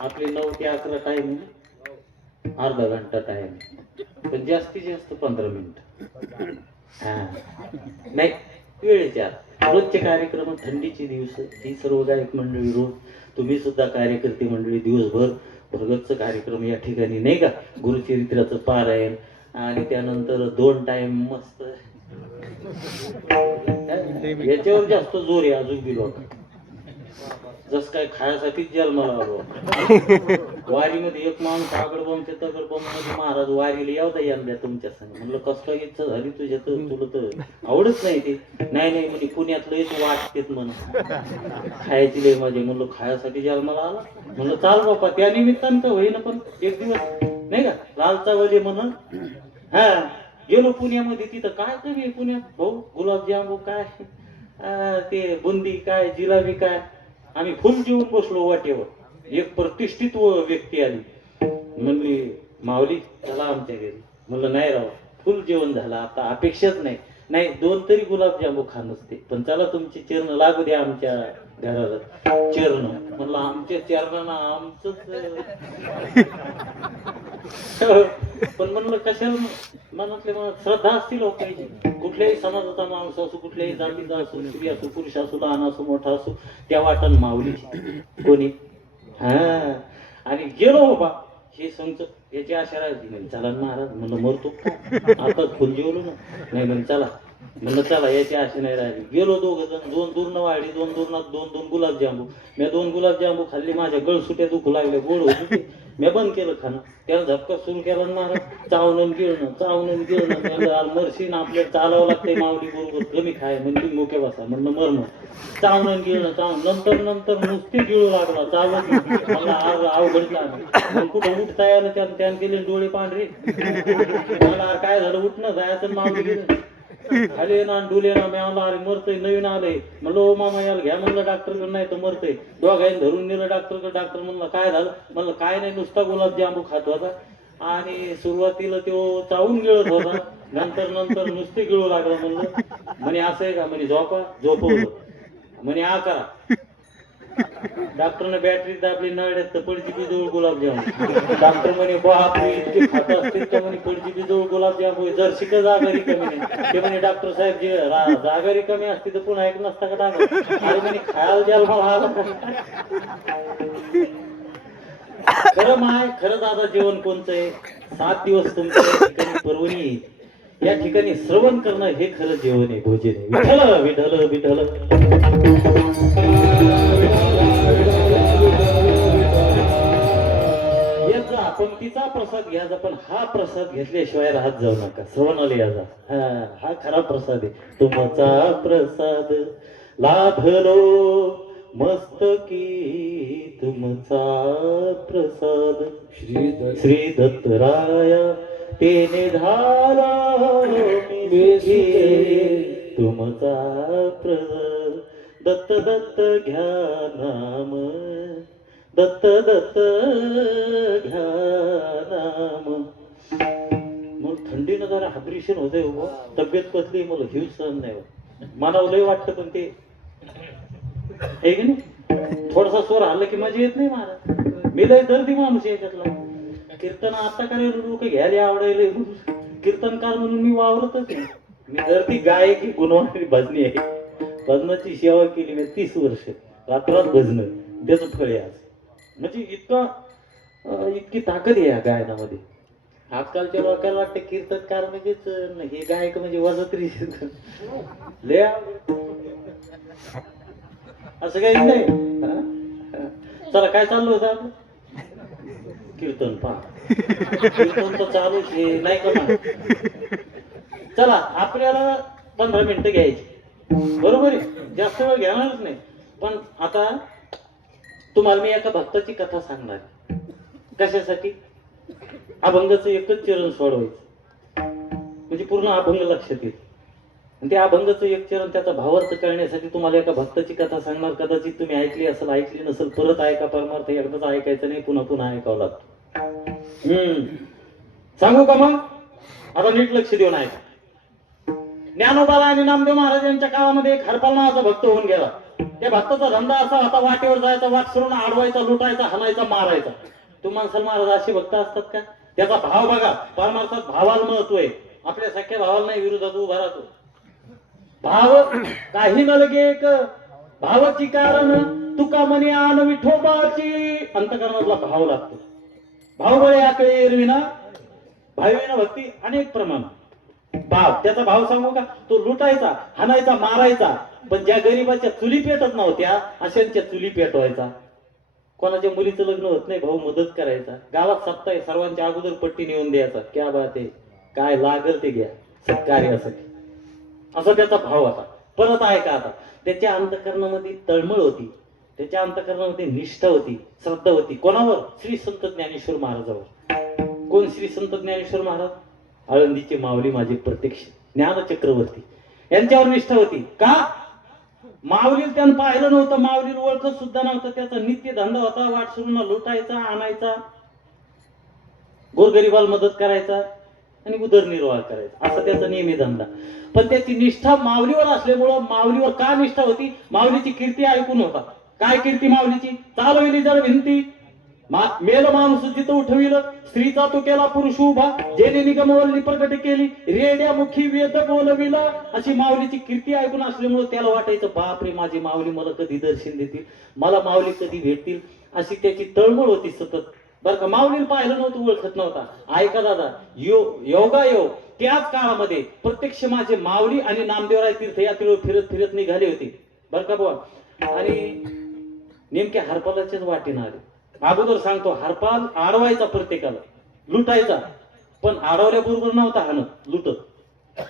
आपले 9 ते 11 टाइम, अर्धा घंटा टाइम, पण जास्तीत जास्त 15 मिनिट. हा नाही, वेळेच्या रोजचे कार्यक्रम, थंडीचे दिवस, ही सर्व गायक मंडळी रोज, तुम्ही सुद्धा कार्यकर्ते मंडळी दिवसभर भरगतचं कार्यक्रम या ठिकाणी नाही का. गुरुचरित्राचं पारायण आणि त्यानंतर 2 टाइम मस्त, याच्यावर जास्त जोर आहे अजून बी लोक. जस काय खायासाठीच जन्माला आलो. वारीमध्ये एक माणूस आगडबॉम्बच्या तगडबॉम्बमध्ये महाराज वारीला याव द्या यंदा तुमच्या संग. म्हणलं कसं काय इच्छा झाली तुझ्या तर तुला तर आवडत नाही ते. नाही नाही म्हणजे पुण्यातलं एक वाटतेत म्हण खायची लय माझे. म्हणलं खायासाठी जन्माला आला. म्हणलं चाल बापा त्या निमित्तानं तर होईना पण एक दिवस नाही का लालचा वजे म्हणून हा गेलो पुण्यामध्ये. तिथं काय कमी आहे पुण्यात भाऊ, गुलाबजामू काय ते बुंदी काय जिलाबी काय. आम्ही फुल जेवून बसलो वाटेवर. एक प्रतिष्ठित व्यक्ती आली म्हणली माऊली चला आमच्या घरी. म्हणलं नाही राव फुल जेवण झालं आता अपेक्षाच नाही. नाही 2 तरी गुलाबजामू खा नसते पण चला तुमचे चरण लागू द्या आमच्या घराला. चरण म्हणलं आमच्या चरणांना आमचंच पण म्हणलं कशाला मनातले मनात श्रद्धा असती लोकांची. कुठल्याही समाजाचा माणूस असो, कुठल्याही जातीचा असो, स्त्री असो, पुरुष असो, लहान असो, मोठा असो, त्या वाटण माऊलीची कोणी. हा आणि गेलो बाबा हे संत याची आशा राहिली. म्हणजे चला महाराज म्हणलं मरतो आता फुल जेवलो ना. नाही म्हणजे चला म्हणलं चला याची आशा नाही राहिली. गेलो 2 जण 2 दूरन वाढली 2 दूरनात 2 गुलाबजांबू. मी 2 गुलाबजांबू खाल्ली. माझ्या गळसुट्या दुखू लागल्या. गोड होती मी बंद केलं खाणं. त्याला झपका सुरू केला महाराज चावणून गिळणं मरशीन आपल्याला चालावं लागतंय माऊली बरोबर कमी खाय म्हणजे तुम्ही मोके बसा. म्हणलं मर चावणं गिळणं चावून नंतर नुसते गिळू लागला चावलं. मला अवघड लागलं. कुठं उठता यायला त्यानं केले डोळे पांढरे. मला काय झालं उठणं जायचं माऊली गेलं खाली ना डुले ना. मी आणला अरे मरतय नवीन आलंय. म्हणलं ओ मामा याला घ्या म्हणलं डॉक्टरकडे. नाही तर मरतय. दोघांनी धरून नेलं डॉक्टरकडे. डॉक्टर म्हणलं काय झालं. म्हणलं काय नाही नुसता गुलाबजांबू खात होता आणि सुरुवातीला तो चावून गिळत होता नंतर नुसते गिळू लागला. म्हणलं म्हणे असं आहे का. म्हणे झोपवलं म्हणे आ करा. डॉक्टरने बॅटरी दाबली नळ्यात तर पडची बिजवळ गुलाबजाम. डॉक्टर म्हणे बापरे इतके खात असतील का म्हणे पडची बिजवळ गुलाबजाम जर शिक जागा रिकामी नाही. ते म्हणे डॉक्टर साहेब जे जागा रिकामी असती तर पुन्हा एक नसता का टाका. अरे म्हणे खायला द्यायला मला आला. खरं माय खरं दादा जेवण कोणतं आहे. 7 दिवस तुमच्या ठिकाणी पर्वणी या ठिकाणी श्रवण करणं हे खरं जेवण आहे भोजन आहे. विठ्ठल विठ्ठल विठ्ठल. पंक्तीचा प्रसाद घ्यायचा पण हा प्रसाद घेतल्याशिवाय राहत जाऊ नका. श्रवणाला याचा हा खरा प्रसाद आहे. तुमचा प्रसाद लाभलो मस्तकी तुमचा प्रसाद श्री दत्तराया तेने झाला मी सुखी. तुमचा प्रसाद दत्त दत्त घ्या नाम दत्त दत्त घ्या नाम. मग थंडीनं जरा हायब्रेशन होतंय हो. तब्येत पतली मला हिव सहन नाही होत. मनावर लय वाटतं पण ते आहे की नाही. थोडासा स्वर आला की मजा येत नाही महाराज. मी लय दर्दी माणूस याच्यातला. कीर्तन आता करायला लोक घ्यायला आवडायला कीर्तनकार म्हणून मी वावरतच नाही. मी दर्दी गायकी गुणवणारी भजनी आहे. भजनाची सेवा केली मी 30 वर्ष. रात्रात भजन त्याचं फळ आहे आज. म्हणजे इतकी ताकद आहे या गायनामध्ये. आजकालच्या लोकांना वाटतं कीर्तनकार म्हणजेच हे गायक म्हणजे वजत्री लय असं काही नाही. चला काय चालू होतं आपलं कीर्तन पहा. कीर्तन तर चालूच हे नाही का. चला आपल्याला 15 मिनिटं घ्यायची बरोबर आहे. जास्त वेळ घेणारच नाही. पण आता तुम्हाला मी एका भक्ताची कथा सांगणार. कशासाठी. अभंगाचं एकच चरण सोडवायचं म्हणजे पूर्ण अभंग लक्षात येईल. आणि त्या अभंगाचं एक चरण त्याचा भावार्थ कळण्यासाठी तुम्हाला एका भक्ताची कथा सांगणार. कदाचित तुम्ही ऐकली असेल ऐकली नसेल परत ऐका. परमार्थ एकदाच ऐकायचं नाही पुन्हा पुन्हा ऐकावं लागतं. सांगू का मग. आता नीट लक्ष देऊन ऐका. ज्ञानोबाला आणि नामदेव महाराज यांच्या काळामध्ये एक हरपाल नावाचा भक्त होऊन गेला. त्या भक्ताचा धंदा असा होता वाटेवर जायचा वाट सोडून अडवायचा लुटायचा हाणायचा मारायचा. तुम्हाला माणसाला महाराज असे भक्त असतात का. त्याचा भाव बघा. परमार्थात भावाला महत्व आहे. आपल्या सख्या भावाला नाही विरोधात उभा राहतो. भाव काही न लगे एक भावाची कारण तुका म्हणे आन विठोबाची. अंतकरणातला भाव लागतो. भावबळे आकळे एरविना भाविना भक्ती अनेक प्रमाण. भाव त्याचा भाव सांगू का. तो लुटायचा हाणायचा मारायचा पण ज्या गरीबाच्या चुली पेटत नव्हत्या अशांच्या चुली पेटवायचा. कोणाच्या मुलीचं लग्न होत नाही, भाऊ मदत करायचा, गावात सप्ताह आहे सर्वांच्या अगोदर पट्टी नेऊन द्यायचा, क्या बात आहे, काय लागल ते घ्या सत्कार्यासाठी, असा त्याचा भाव होता. परत आहे का आता त्याच्या अंतःकरणामध्ये तळमळ होती, त्याच्या अंतःकरणामध्ये निष्ठा होती, श्रद्धा होती. कोणावर? श्री संत ज्ञानेश्वर महाराजावर. कोण श्री संत ज्ञानेश्वर महाराज? आळंदीचे माऊली माझे प्रत्यक्ष ज्ञान चक्रवर्ती, यांच्यावर निष्ठा होती. का? माऊलीला त्यानं पाहिलं नव्हतं, माऊलीला ओळखत सुद्धा नव्हतं, त्याचा नित्य धंदा होता वाटसरूंना लुटायचा, आणायचा, गोरगरिबाला मदत करायचा आणि उदरनिर्वाह करायचा, असा त्याचा नेहमी धंदा. पण त्याची निष्ठा माऊलीवर असल्यामुळं, माऊलीवर का निष्ठा होती? माऊलीची कीर्ती ऐकून होता. काय कीर्ती माऊलीची? चालविली जर भिंती, मेल माणूस जिथं उठविलं, स्त्रीचा तो केला पुरुष उभा, जेने निगमवल्ली प्रकट केली, रेड्या मुखी वेद बोलविला, अशी माऊलीची कीर्ती ऐकून असल्यामुळे त्याला वाटायचं, बापरे माझी माऊली मला कधी दर्शन देतील, मला माऊली कधी भेटतील, अशी त्याची तळमळ होती सतत. बरं का, माऊलीला पाहिलं नव्हतं, ओळखत नव्हता. ऐका दादा, योगायोग त्याच काळामध्ये प्रत्यक्ष माझे माऊली आणि नामदेवराय तीर्थयात्रेवर फिरत फिरत निघाले होते, बरं का बुवा. आणि नेमक्या हरपालाच्याच वाटेनं आले. अगोदर सांगतो, हरपाल आडवायचा, प्रत्येकाला लुटायचा, पण आडवल्याबरोबर नव्हता हाणत, लुटत.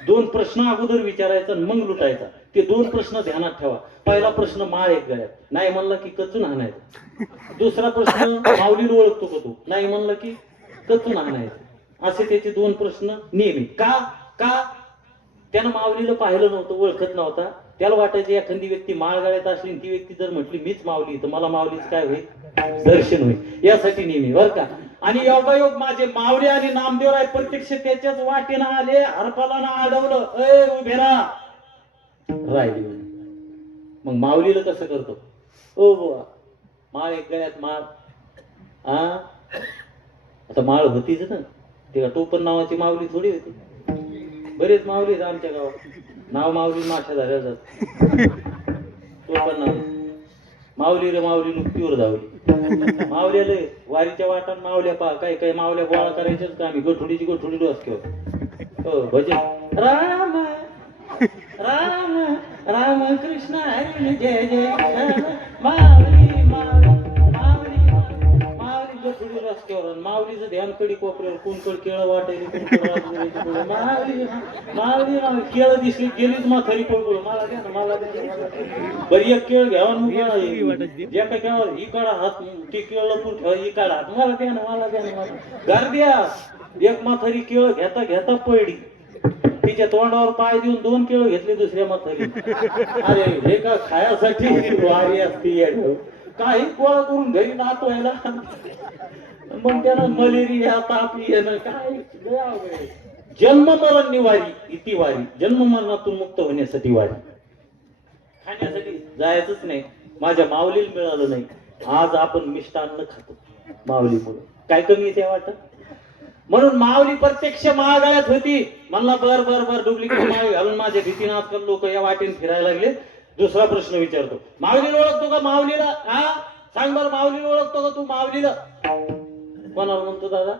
2 प्रश्न अगोदर विचारायचा मग लुटायचा. ते 2 प्रश्न ध्यानात ठेवा. पहिला प्रश्न माळ एक गळ्यात, नाही म्हणलं की कचून हाणायचं. दुसरा प्रश्न, माऊलीला ओळखतो का तू? नाही म्हणलं की कचून हाणायचं. असे त्याचे 2 प्रश्न नेहमी. का? त्यानं माऊलीला पाहिलं नव्हतं, ओळखत नव्हता. त्याला वाटायचं एखादी व्यक्ती माळ गळ्यात असली, ती व्यक्ती जर म्हटली मीच माऊली, तर मला माऊलीच काय होईल? दर्शन होईल, यासाठी नेहमी, बरं का. आणि योगायोग माझे माऊली आणि नामदेवराय प्रत्यक्ष त्याच्याच वाटेनं आले. हरपाला अडवलं, ए उभे राहा, राहिली. मग माऊलीला कसं करतो? ओ बुवा, माळ एक गळ्यात, माळ आता माळ होतीच ना, तेव्हा तो पण नावाची माऊली थोडी होती. बरेच माऊली आहेत आमच्या गावात, नाव माऊली माशा झाल्या जात, तो पण नाव माऊली रे माऊली नुकतीवर धावली. मावल्याला वारीच्या वाटात मावल्या पा, काही मावल्या गोळा करायच्याच का, आम्ही गोठुडीची गोठुडी डोस ठेवतो. हो भजन, राम राम राम कृष्ण हरी जय जय, माऊली माऊली माऊली माऊली गोठुडी डोस ठेवतो. माऊलीचं ध्यान कडी कोपऱ्यावर, कोणकड केळं वाटायली, माऊली माऊली माऊली. केळं दिसली गेलीच म्हातारी पळपळ, मला द्या ना, मला द्या. बरी एक केळ घ्यावा, ज्या काय केळं ही काढा हात, ती केळ लपून ठेवा, ही काढा हात, मला द्या ना, मला द्या ना, मला गर्द्या. एक म्हातारी केळ घेता घेता पडली, तिच्या तोंडावर पाय देऊन 2 केळ घेतले दुसऱ्या म्हातारी. अरे हे का खायासाठी वारी असती, काही गोळा करून घरी नातवायला, मग त्याला मलेरिया ताप येणं काय. जन्म मरण निवारी इति वारी, जन्म मरणातून मुक्त होण्यासाठी वारी. खाण्यासाठी जायचंच नाही. माझ्या माऊलीला मिळालं नाही, आज आपण मिष्टान्न खातो माऊलीमुळे. काय कमी आहे त्या वाटत? म्हणून माऊली प्रत्यक्ष महागळ्यात होती. म्हणला बर बर बर, डुप्लिकेट माळ घालून माझ्या भीतीने आजकाल लोक या वाटेने फिरायला लागले. दुसरा प्रश्न विचारतो, माऊलीला ओळखतो का? माऊलीला सांग बरं, माऊलीला ओळखतो का तू? माऊलीला कोणाला म्हणतो दादा?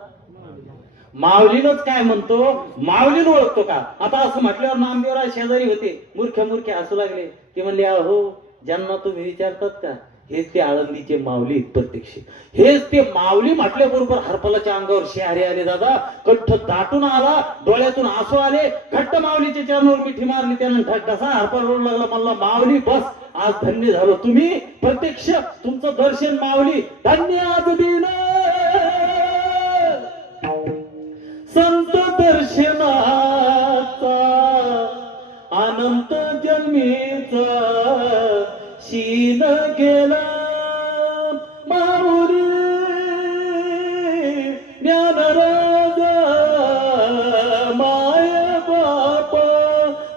माऊलीलाच काय म्हणतो, माऊलीला ओळखतो का? आता असं म्हटल्यावर नामदेवराय शेजारी होते, मूर्खे हसू लागले. ते म्हणले, अहो ज्यांना तुम्ही विचारतात का, हेच ते आळंदीचे माऊली प्रत्यक्ष. हेच ते माऊली म्हटल्याबरोबर हरपलाच्या अंगावर शहारे आले दादा, कंठ दाटून आला, डोळ्यातून आसू आले. घट्ट माऊलीच्या चरणावर मिठी मारली, त्यानंतर कसा हरपा रोड लागला. म्हणला माऊली बस, आज धन्य झालो, तुम्ही प्रत्यक्ष तुमचं दर्शन माऊली धन्य आज दिन. संत दर्शनाचा अनंत जन्मीचा शीन गेला माऊली ज्ञानराज माय बाप.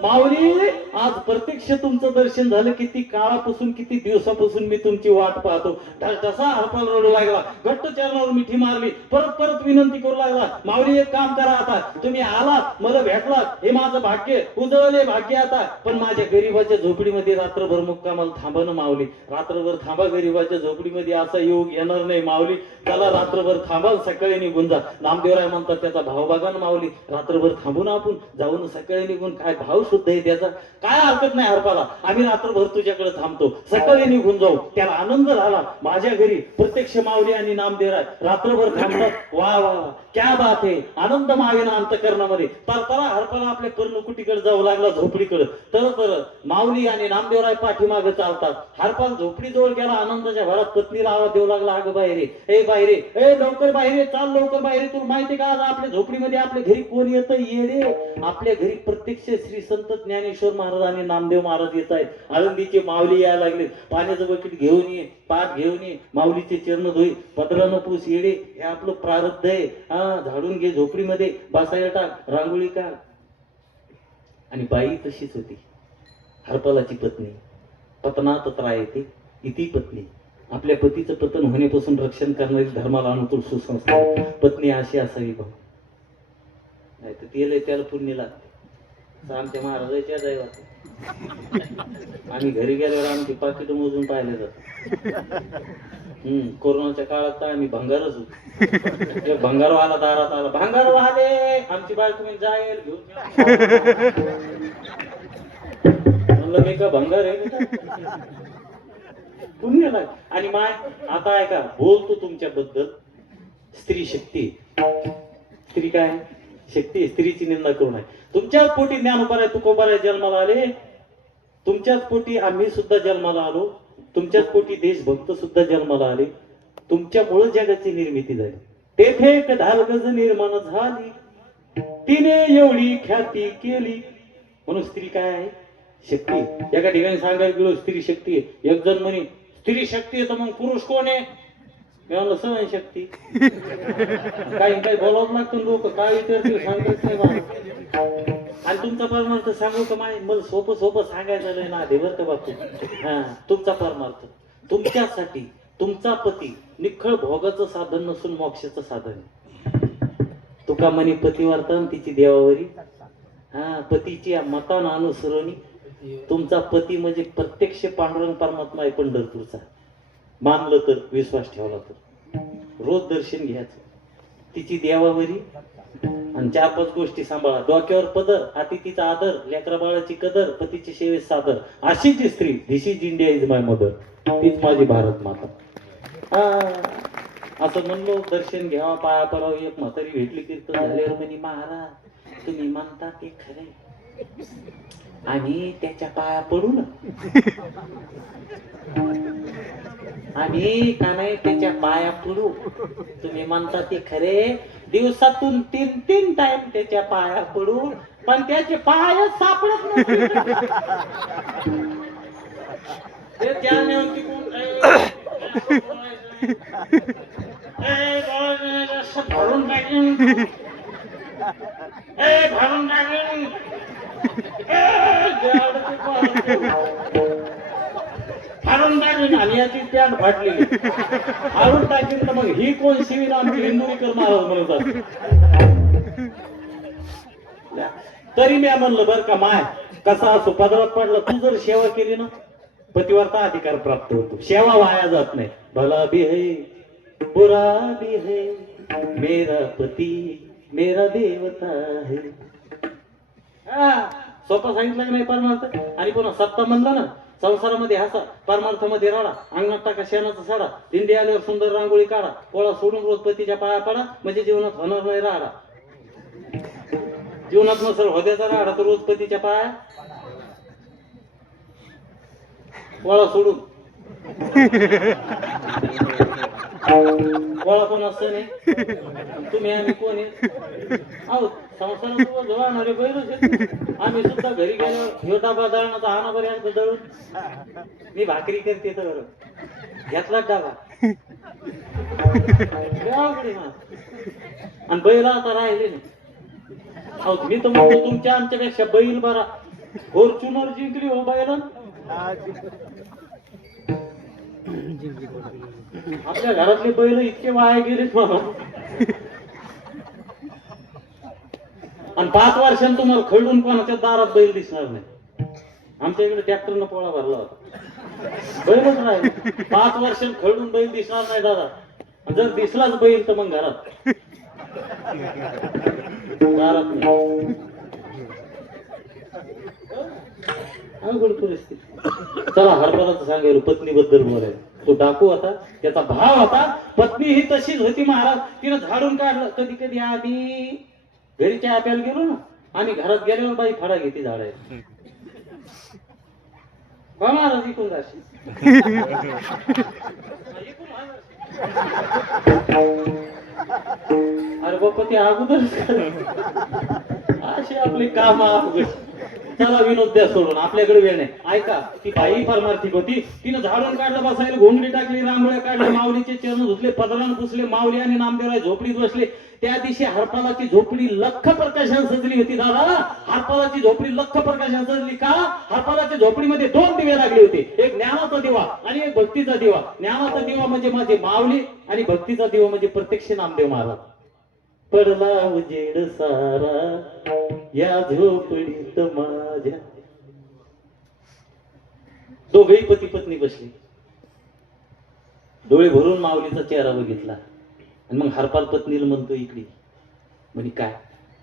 माऊली आज प्रत्यक्ष तुमचं दर्शन झालं. किती काळापासून, किती दिवसापासून मी तुमची वाट पाहतो. ढसा हरपाल रडू लागला, घट्ट चरणावर मिठी मारली, परत विनंती करू लागला, माऊली एक काम करा, आता तुम्ही आलात, मला भेटलात, हे माझं भाग्य, उजळले भाग्य आता. पण माझ्या गरीबाच्या झोपडीमध्ये रात्रभर मुक्कामाला थांबा ना माऊली, रात्रभर थांबा गरीबाच्या झोपडीमध्ये, असा योग येणार नाही माऊली. त्याला रात्रभर थांबा, सकाळी निघून जा. नामदेवराय म्हणतात त्याचा भाव बघा ना माऊली, रात्रभर थांबून आपण जाऊन सकाळी निघून, काय भाव शुद्ध आहे त्याचा. काय हरकत लागत नाही हरपाला, आम्ही रात्रभर तुझ्याकडे थांबतो, सकाळी निघून जाऊ. त्याला आनंद झाला. माझ्या घरी प्रत्यक्ष माऊली आणि नामदेवराय रात्रभर थांबतात. वा वा वा, क्या बात आहे. आनंद मावेना अंतकरणामध्ये. तरतरा हरपाला आपल्या कर्णकुटीकडे जाऊ लागला, झोपडीकडे. तर माऊली आणि नामदेवराय पाठीमागे चालतात. हरपाल झोपडीजवळ गेला, आनंदाच्या भरात पत्नीला आवाज देऊ लागला, अगं बाहेरे, ए बाहेरे, ए लवकर बाहेर चाल, लवकर बाहेर. तुला माहिती का आज आपल्या झोपडीमध्ये आपल्या घरी कोण येतं? येडे, आपल्या घरी प्रत्यक्ष श्री संत ज्ञानेश्वर महाराज आणि नामदेव महाराज येत आहेत. आळंदीचे माऊली यायला लागले. पाण्याचं बकेट घेऊन ये, पाठ घेऊन ये, माऊलीचे चरण धुई, पदरानं पूस. येडे, हे आपलं प्रारब्ध आहे. हा, झाडून घे, झोपडीमध्ये बसायला टाक, रांगोळी काढ. आणि बाई तशीच होती, हरपालाची पत्नी. पतनात त्रायते इति पत्नी. आपल्या पतीचं पतन होण्यापासून रक्षण करणारी, धर्माला अनुकूल सुसंस्कार पत्नी अशी असावी भाऊ. नाही तर तेल त्याला पुण्य लागते. आमच्या महाराजाच्या दैवात आम्ही घरी गेल्यावर आमची पाकिट मोजून पाहिले जात. कोरोनाच्या काळात तर आम्ही भंगारच होतो. भंगार आला, दारात आला, भंगार आले, आमची बायको मी जाईल घेऊन. म्हणलं मी का भंगार आहे? पुण्य लाग. आणि माय आता ऐका, बोलतो तुमच्याबद्दल. स्त्री शक्ती. स्त्री काय शक्ती? स्त्रीची निंदा करू नये. तुमच्याच पोटी ज्ञानोबा तुकोबा जन्माला आले, तुमच्याच पोटी आम्ही सुद्धा जन्माला आलो, तुमच्याच पोटी देशभक्त सुद्धा जन्माला आले. तुमच्यामुळे जगाची निर्मिती झाली. तेथे एक धारगज निर्माण झाली, तिने एवढी ख्याती केली. म्हणून स्त्री काय आहे? शक्ती. एका ठिकाणी सांगायला गेलो स्त्री शक्ती आहे. एक जण म्हणे स्त्री शक्ती आहे तर मग पुरुष कोण आहे? मी म्हणलं सहन शक्ती. काही काही बोलावं लागतं, लोक काय विचारतील सांगत नाही मला. आणि तुमचा परमार्थ सांगू का माय? मला सोपं सोपं सांगायचं झालंय ना आधी, बरं का बापू. हा, तुमचा परमार्थ तुमच्यासाठी तुमचा पती निखळ भोगाचं साधन नसून मोक्षाचं साधन. तुका म्हणे पतिवर्तन तिची देवावरी. हा, पतीची मतान अनुसरणी. तुमचा पती म्हणजे प्रत्यक्ष पांडुरंग परमात्मा आहे पंढरपूरचा. मानलं तर, विश्वास ठेवला तर, रोज दर्शन घ्यायचं. तिची देवावरी. आणि 4-5 गोष्टी सांभाळा. डोक्यावर पदर, अतिथीचा आदर, लेकरा बाळाची कदर, पतीची सेवेत सादर. अशी जी स्त्री, this is India is my mother. तीच माझी भारत माता. असं म्हणलो, दर्शन घ्यावा, पाया पडावं. एक म्हातारी भेटली, कीर्तन झाल्यावर म्हणे, महाराज तुम्ही म्हणता ते खरे, आम्ही त्याच्या पाया पडू ना. आम्ही का नाही त्याच्या पाया पडू. तुम्ही म्हणता ते खरे, दिवसातून 3 टाइम त्याच्या पाया पडू, पण त्याचे पाय सापडत नाही. ते त्याने भरून टाकेन, भरून टाकेन. फाडून टाकली आणि याची पॅन्ट फाटलेली. फाडून टाकली तर मग ही कोण शिवीन? आमची हिंदुरीकर महाराज म्हणतात. तरी मी म्हणलं बरं का माय, कसा असो पदरात पडला, तू जर सेवा केली ना, पतिवर्ता अधिकार प्राप्त होतो. सेवा वाया जात नाही. भला भी है बुरा भी है, मेरा पती मेरा देवता है. सोपं सांगितलं की नाही परमार्थ. आणि पुन्हा सत्ता म्हणलं ना, संसारामध्ये हसा, परमार्थामध्ये राडा, अंगणात टाका शेणाचा सडा, दिंडी आल्यावर सुंदर रांगोळी काढा, पोळा सोडून रोज पतीच्या पाया पडा, म्हणजे जीवनात होणार नाही राडा. जीवनात नसेल होद्याचा राडा तर रोज पतीच्या पाया पोळा सोडून. पोळा कोण असं नाही, तुम्ही आम्ही कोण आहे? अहो संसारात जवळणारे बैलच आहेत. आम्ही सुद्धा घरी गेलो, ह्यो डबा दळणाचा हा ना बरे एकदा दळून, मी भाकरी करते तर घेतला डाबा. आणि बैल आता राहिले नाही. अहो मी तर म्हणतो तुमच्या आमच्यापेक्षा बैल बरा. फॉर्च्युनर जिंकली हो बैल. आपल्या घरातले बैल इतके वाया गेलेत मला. आणि 5 वर्षांनी तुम्हाला खळून कोणाच्या दारात बैल दिसणार नाही. आमच्या इकडे ट्रॅक्टरनं पोळा भरला होता, बैलच नाही. 5 वर्षांनी खळून बैल दिसणार नाही दादा. जर दिसलाच बैल तर मग घरात नाही. अवघड परिस्थिती. चला हरपलाचं सांगायला पत्नीबद्दल बोलायला. तो डाकू होता, त्याचा भाव होता, पत्नी ही तशीच होती महाराज. तिनं झाडून काढलं. कधी कधी आम्ही घरी चहा प्यायला गेलो ना, आम्ही घरात गेल्यावर बाई फडा घेते झाडायला. का महाराज इकून जाशी अरे बाप्पा ते अगोदर असे आपले काम अवघड. चला विनोद द्या सोडून, आपल्याकडे वेळ नाही. ऐका, ती बाई फार मार्थिक होती. तिनं झाडून काढलं, बसायला घोंगडी टाकली, रांगोळ्या काढल्या, माऊलीचे चरण धुतले, पदरान पुसले, माऊली आणि नामदेवराय झोपडीत बसले. त्या दिवशी हरपालाची झोपडी लख प्रकाशाने सजली होती. दादा, हरपालाची झोपडी लख प्रकाशाने सजली का? हरपालाच्या झोपडीमध्ये 2 दिवे लागले होते. एक ज्ञानाचा दिवा आणि एक भक्तीचा दिवा. ज्ञानाचा दिवा म्हणजे माझे माऊली आणि भक्तीचा दिवा म्हणजे प्रत्यक्ष नामदेव महाराज. पडला उजेड सारा या झोपडीत माझ्या. दोघही पती पत्नी बसली. डोळे भरून माऊलीचा चेहरा बघितला आणि मग हरपाल पत्नीला म्हणतो, इकडे म्हणे काय?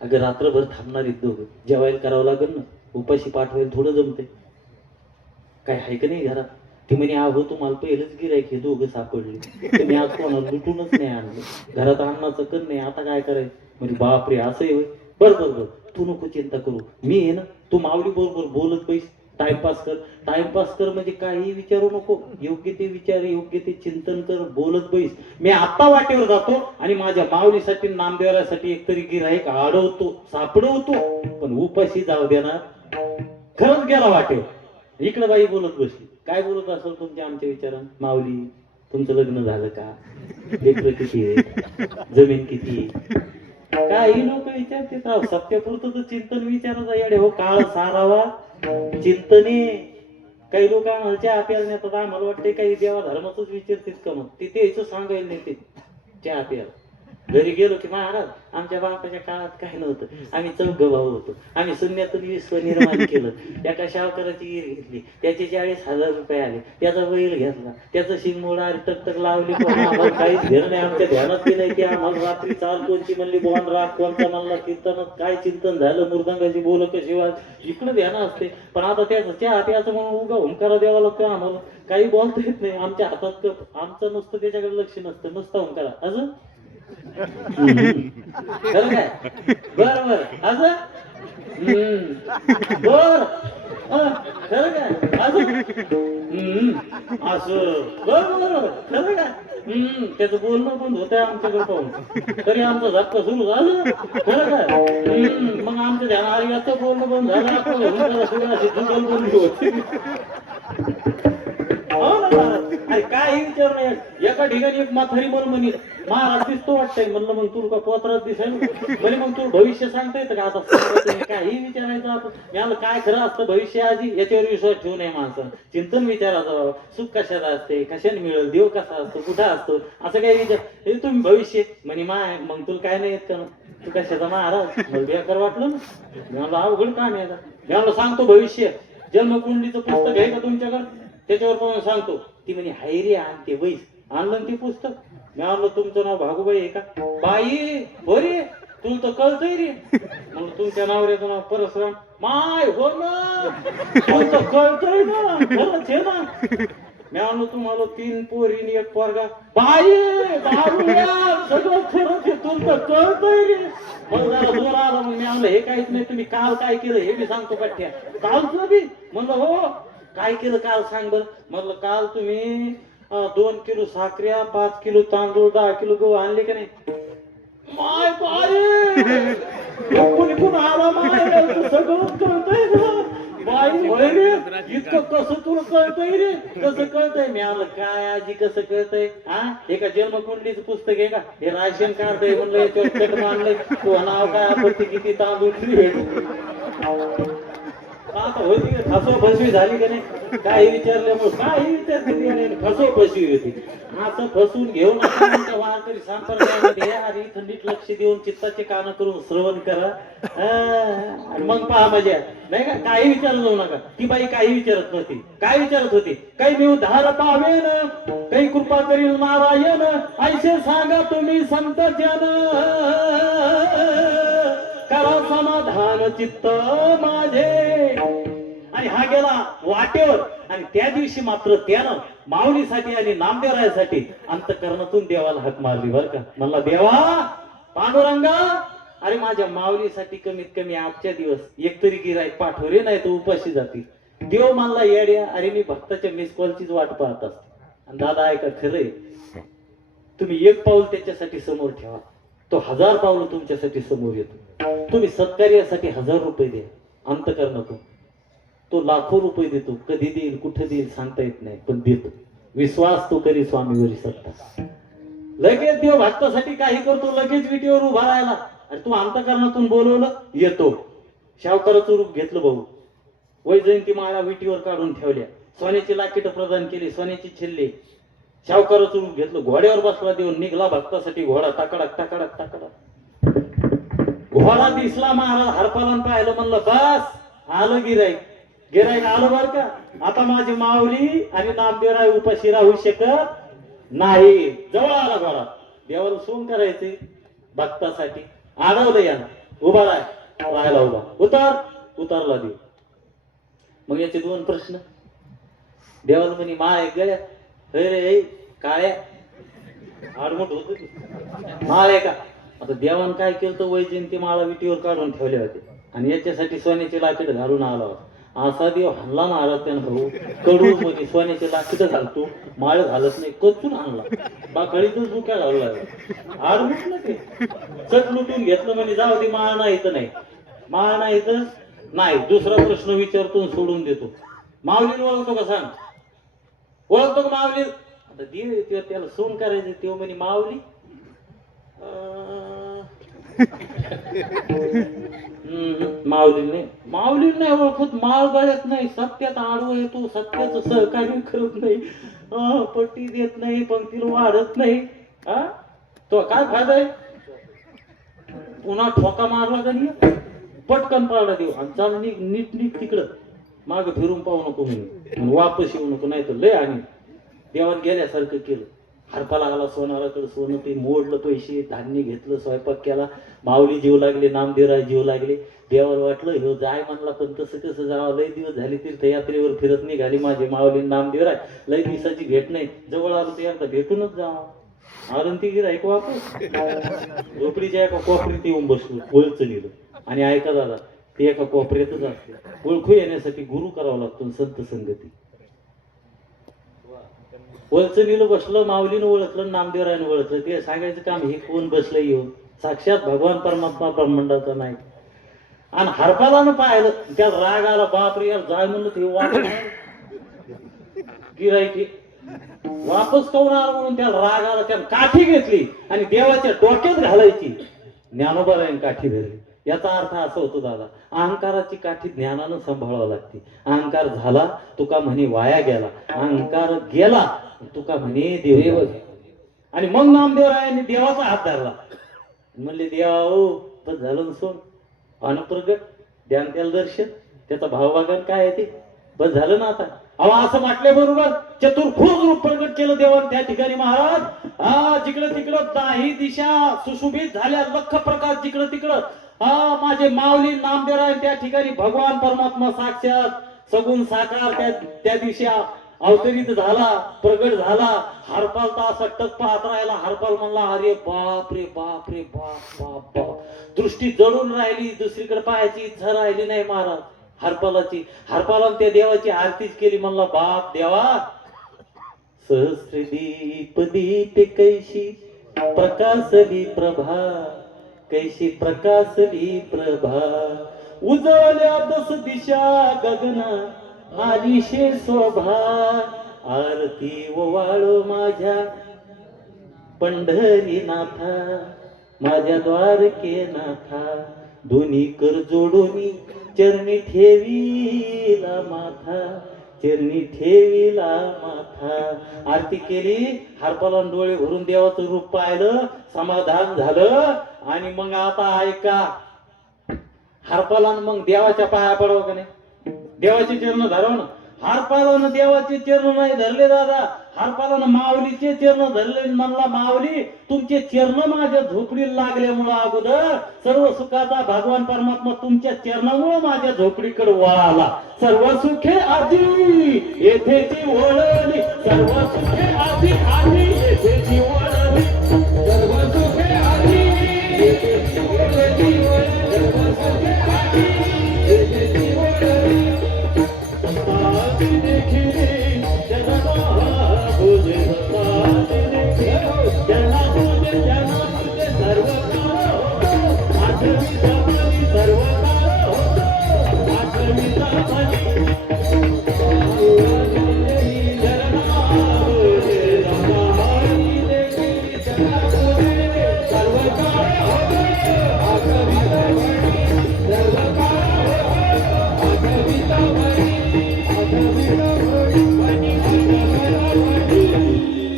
अगं रात्रभर थांबणार आहेत दोघं, जेवायला करावं लागेल ना, उपाशी पाठवायला थोडं जमते, काय आहे का नाही घरात? ती म्हणे अहो तुम्हाला पहिलंच गिरायक हे दोघं सापडले, तुम्ही आज कोणाला लुटूनच नाही आणलं, घरात अन्नाचं कण नाही, आता काय करायचं? म्हणजे बापरे असं आहे. बर बर बर, तू नको चिंता करू, मी आहे ना, तू माऊली बरोबर बोलत बैस, टाइमपास कर. टाइमपास कर म्हणजे काही विचारू नको, योग्य ते विचार, योग्य ते चिंतन कर, बोलत बैस. मी आता वाटेवर जातो आणि माझ्या माऊलीसाठी नामदेवरासाठी एकतरी गिराईक अडवतो, सापडवतो, पण उपाशी जाऊ देणार. खरंच गेला वाटेवर. इकडे बाई बोलत बसली. काय बोलत असेल तुमच्या आमच्या विचारात? माऊली तुमचं लग्न झालं का? लेकरं किती आहे? जमीन किती आहे? काही लोक विचारतात राव, सत्यापुरतं चिंतन विचारायचं येडे हो. काळ सारावा चिंतने. काही लोक चहा प्यायला नेतात, आम्हाला वाटते काही देवा धर्माचंच विचारतात का? मग ते यायचं सांगायला नेते चहा प्यायला. घरी गेलो की महाराज आमच्या बापाच्या काळात काय नव्हतं, आम्ही 4 भाऊ होतो, आम्ही शून्यातून विश्व निर्माण केलं. एका शावकाराची ईर घेतली, त्याचे 40,000 रुपये आले, त्याचा बैल घेतला, त्याचं शिंगमोडा टकटक लावली, आम्हाला काहीच घेणं नाही, आमच्या ध्यानात बी नाही की आम्हाला रात्री चाल कोणची म्हणली बोन राग, कोणता म्हणला कीर्तनात काय चिंतन झालं, मृदंगाची बोल कशी वाज, इकडे ध्यान असते. पण आता त्याचं चहा प्याचं म्हणून उगा हुंकारा द्यावा लागतो आम्हाला, काही बोलता येत नाही. आमच्या हातात कप, आमचं नुसतं त्याच्याकडे लक्ष नसतं, नुसतं हुंकारा. अजून खरं काय? बर बर असं बर खरं काय? अजून असं बर बर खरं काय? त्याचं बोलणं बंद होत आमच्याकडे पाहून, तरी आमचा धक्का सुरू झालं. खरं काय? मग आमच्या ध्यान याचं बोलणं बंद झालं, आपलं बंद होते. अरे काय विचार नाही. एका ठिकाणी एक म्हातारी मन म्हणे, महाराज दिसतो वाटतंय. म्हणलं मग तू का पोत्रात दिसेल म्हणे, मग तू भविष्य सांगता येतं का? आता काही विचारायचं आपण, याला काय खरं असतं भविष्य आधी, याच्यावर विश्वास ठेवू नये माणसं. चिंतन विचारायचं, सुख कशाला असते, कशाने मिळेल, देव कसा असतो, कुठं असतो, असं काही विचार. हे तुम्ही भविष्य म्हणे माय, मग तुला काय नाही येत का? तू कशाचा महाराज? मला बेकार वाटलं ना, मला अवघड काम आहे. मला सांगतो भविष्य, जन्मकुंडलीचं पुस्तक आहे का तुमच्याकडे? त्याच्यावर पण सांगतो. ती म्हणे हाय रे, आणते वैस. आणलं ते पुस्तक. मी आणलं, तुमचं नाव भागूबाई आहे का? बाई हो रे, तुला तर कळतंय रे. म्हणलं तुमच्या नवऱ्याचं नाव परशुराम. माय हो ना, तुला तर कळतंय ना, खरंच आहे ना. मी आणलो तुम्हाला 3 पोरी आणि 1 पोरगा. बाई सगळं खरंच आहे, तुला तर कळतंय रे. मग जरा जोर आला. मग मी आणलं हे काहीच नाही, तुम्ही काल काय केलं हे मी सांगतो पाठ्या. कालचं बी? म्हणलं हो. काय केलं काल सांग बर. म्हटलं काल तुम्ही 2 किलो साखऱ्या, 5 किलो तांदूळ, 10 किलो गहू आणले का नाही? माय बाई कोणी आला माय, सगळं कळतंय ना. बाई रे, इतकं कसं तुला कळतंय रे? कसं कळतंय? मी आलं काय आजी कसं कळतंय? हा, हे का जन्मकुंडलीचं पुस्तक आहे का? हे राशन कार्ड आहे. म्हणलं याच्यावर चट मानलंय, तू नाव काय, आपत्ती किती, तांदूळ भेट. आता होती फसवा फसवी झाली का नाही? काही विचारल्यामुळे काही विचारते, फसवा फसवी होती. असं फसून घेऊन वारकरी संप्रदायामध्ये अरे इथं नीट लक्ष देऊन चित्ताचे कान करून श्रवण करा, आणि मग पहा मजा. नाही का? काही विचारत जाऊ नका. ती बाई काही विचारत नव्हती. काय विचारत होती? काही मी उद्धार पावेन, काही कृपा करील नारायण, ऐसे सांगा तुम्ही संत जन, करा समाधान चित्त माझे. आणि हा गेला वाटेवर. आणि त्या दिवशी मात्र त्यानं माऊलीसाठी आणि नामदेवरायासाठी अंतकरणातून देवाला हाक मारली बरं का. म्हणला देवा पांडुरंगा, अरे माझ्या माऊलीसाठी कमीत कमी आजच्या दिवस एकतरी गिराईक पाठव रे, नाही तर उपाशी जातील. देव म्हणला येड्या, अरे मी भक्ताच्या मिस कॉलचीच वाट पाहत असतो. आणि दादा ऐका खरंय, तुम्ही एक पाऊल त्याच्यासाठी समोर ठेवा, तो 1000 पावलं तुमच्यासाठी समोर येतो. तुम्ही सत्कार्यासाठी 1000 रुपये द्या अंतकरणातून, तो लाखो रुपये देतो. कधी देईल कुठे देईल सांगता येत नाही, पण देतो. विश्वास तो करी स्वामीवरी सत्ता. लगेच देव भक्तासाठी काही करतो, लगेच विटीवर उभा राहिला. आणि तू अंतकरणातून बोलवलं येतो. शावकाराचं रूप घेतलं भाऊ. वैजयंती माळा विटीवर काढून ठेवल्या, सोन्याची लाकीट प्रदान केली, सोन्याची छिल्ले. शावकाराचं रूप घेतलं, घोड्यावर बसला देऊन निघला भक्तासाठी. घोडा टाकडाक टाकडाक टाकडाक. घोडा दिसला महाराज हरपालन पाहिलं, म्हणलं बस आलं गिराईक. गिराईक आलं बर का. आता माझी माऊली आणि नामदेवराय उपाशी राहू शकत नाही. जवळ आला घोडा. देवाला सोंग करायचे भक्तासाठी. अडवलं यानं, उभा राहिला उभा. उतारला देव. मग याचे 2 प्रश्न. देवाला म्हणे माळ एक गळ्या, रे काळ्या आडमुठ होत माळ आहे का. आता देवान काय केलं तर वैजयंती माळा विटीवर काढून ठेवल्या होते आणि याच्यासाठी सोन्याची लाकीट घालून आला होता. असा देव हल्ला महाराज त्यानं भाऊ. कडू मध्ये सोन्याची लाकीट घालतो, माळ घालत नाही, कचून आणला. बाकळीतून झुक्या घालू लागला. आडमुठ ना ते चट लुटून घेतलं. म्हणे जाऊ दे, माळ नाही तर नाही, माळ नाही तर नाही. दुसरा प्रश्न विचारतो सोडून देतो. माऊलीला ओळखतो का सांग, ओळखतो का माऊली. आता देव येतो त्याला सोन करायचं. तेव्हा म्हणे माऊली माऊली नाही ओळखत. माळ गळ्यात नाही, सत्यात आडवं येतो, सत्याचं सहकार्य करत नाही, पट्टी देत नाही, पंक्तीला वाढत नाही. हा तो काय फायदा आहे. पुन्हा ठोका मारला का नाही, पटकन पाळला देव. आणि चाल नीट तिकडं माग फिरून पाहू नको म्हणून, वापस येऊ नको, नाही तर लय. आणि देवान गेल्यासारखं केलं. हरपा लागला सोनाराकडे. सोनं ते मोडलं, पैसे धान्य घेतलं, स्वयंपाक केला. माऊली जीव लागले, नामदेवराय जीव लागले. देवाला वाटलं ह्यो जाय म्हणला, पण तसं कसं जावं. लय दिवस झाले तीर्थयात्रेवर फिरत निघाली माझे माऊली नामदेवराय. लय दिवसाची भेट नाही. जवळ आलो तर एकदा भेटूनच जावं. आलं ती गिराईक वापस झोपडीच्या एका कोपऱ्यात येऊन बसलो. ओळचं नेलं. आणि ऐका दादा, ते एका कोपऱ्यातच असते. ओळखू येण्यासाठी गुरु करावा लागतो, संत संगती. वळचणीला बसलं, माऊलीनं ओळखलं, नामदेवरायनं ओळखलं. ते सांगायचं काम, हे कोण बसलं येऊन, साक्षात भगवान परमात्मा ब्रह्मांडाचा नाही. आणि हरपालानं पाहिलं, त्या राग आला. बापरे यार, जाय म्हणलं ते वापस गिरायकी वापस करून आला म्हणून त्याला राग आला. त्यानं काठी घेतली आणि देवाच्या डोक्यात घालायची. ज्ञानोबारायन काठी धरली. याचा अर्थ असा होतो दादा, अहंकाराची काठी ज्ञानानं सांभाळावं लागते. अहंकार झाला तुका म्हणे वाया गेला, अहंकार गेला तुका म्हणे देव. आणि मग नामदेवरायांनी देवाचा हात धरला. म्हणले देवा पण झालं सोन अनुप्रगट द्यान त्याला दर्शन. त्याचा भावभागान काय आहे ते बस झालं ना. आता अहो असं म्हटल्या बरोबर चतुर्भुज रूप प्रगट केलं देवान त्या ठिकाणी महाराज. जिकडं तिकडं दाही दिशा सुशोभित झाल्या, लख प्रकाश जिकडं तिकडं. माझे माऊली नामदेवराय त्या ठिकाणी भगवान परमात्मा साक्षात सगुण साकार त्या दिवशी अवतरित झाला, प्रगट झाला. हरपाल तर असा टक पाहत राहिला. हरपाल म्हणला अरे बाप रे बाप रे बाप बाप बाप. दृष्टी जळून राहिली, दुसरीकडे पाहायची इच्छा राहिली नाही महाराज हरपालाची. हरपालानं त्या देवाची आरतीच केली. म्हणला बाप देवा, सहस्र दीप दीप कैशी प्रकाशली प्रभा, कैशी प्रकाशली प्रभा. उजळल्या 10 दिशा गगना आलिशे शोभा. आरती ओवाळो माझ्या पंढरीनाथा, माझ्या द्वारके नाथा. दोन्ही कर जोडून चरणी ठेवीला माथा, चरणी ठेवीला माथा. आरती केली. हरपालानं डोळे भरून देवाचं रूप पाहिलं, समाधान झालं. आणि मग आता ऐका, हरपालानं मग देवाच्या पाया पडावं का नाही, देवाचे चरण धराव ना. हारपालानं देवाचे चरण नाही धरले दादा, हारपालानं माऊलीचे चरण धरले. म्हणला माऊली तुमचे चरण माझ्या झोपडीला लागल्यामुळं अगोदर सर्व सुखाचा भगवान परमात्मा तुमच्या चरणामुळे माझ्या झोपडीकडे वळाला. सर्व सुखे आधी येथेची वळली, सर्व सुखे आधी आधी येथेची वळली, सर्व सुखे आधी येथेची वळली, सर्व सुखे आधी येथेची वळली. सत्ताची देखील जगता भोजे, सत्ताची देखील ज्यांना भोजे सर्व काळ होतो. आठवीचा पाणी सर्व काळ होतो, आठवीचा पाणी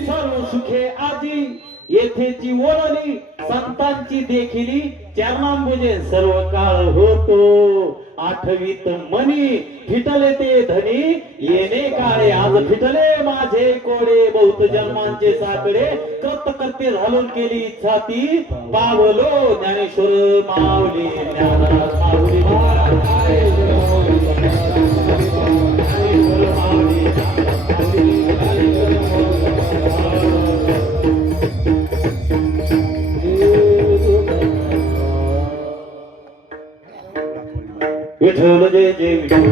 सर्व सुखे आधी येथेची वळली, संतांची देखिली चरणांबुजे सर्व काळ होतो. आठवीत मनी फिटले ते धनी, येणे काळे आज फिटले माझे कोडे. बहुत जन्मांचे साकडे कृत करते घालून केली इच्छा ती, पावलो ज्ञानेश्वर माऊली ज्ञानात माऊली ज्ञानेश्वर माऊली विठ्ठल जय जय विठ्ठल.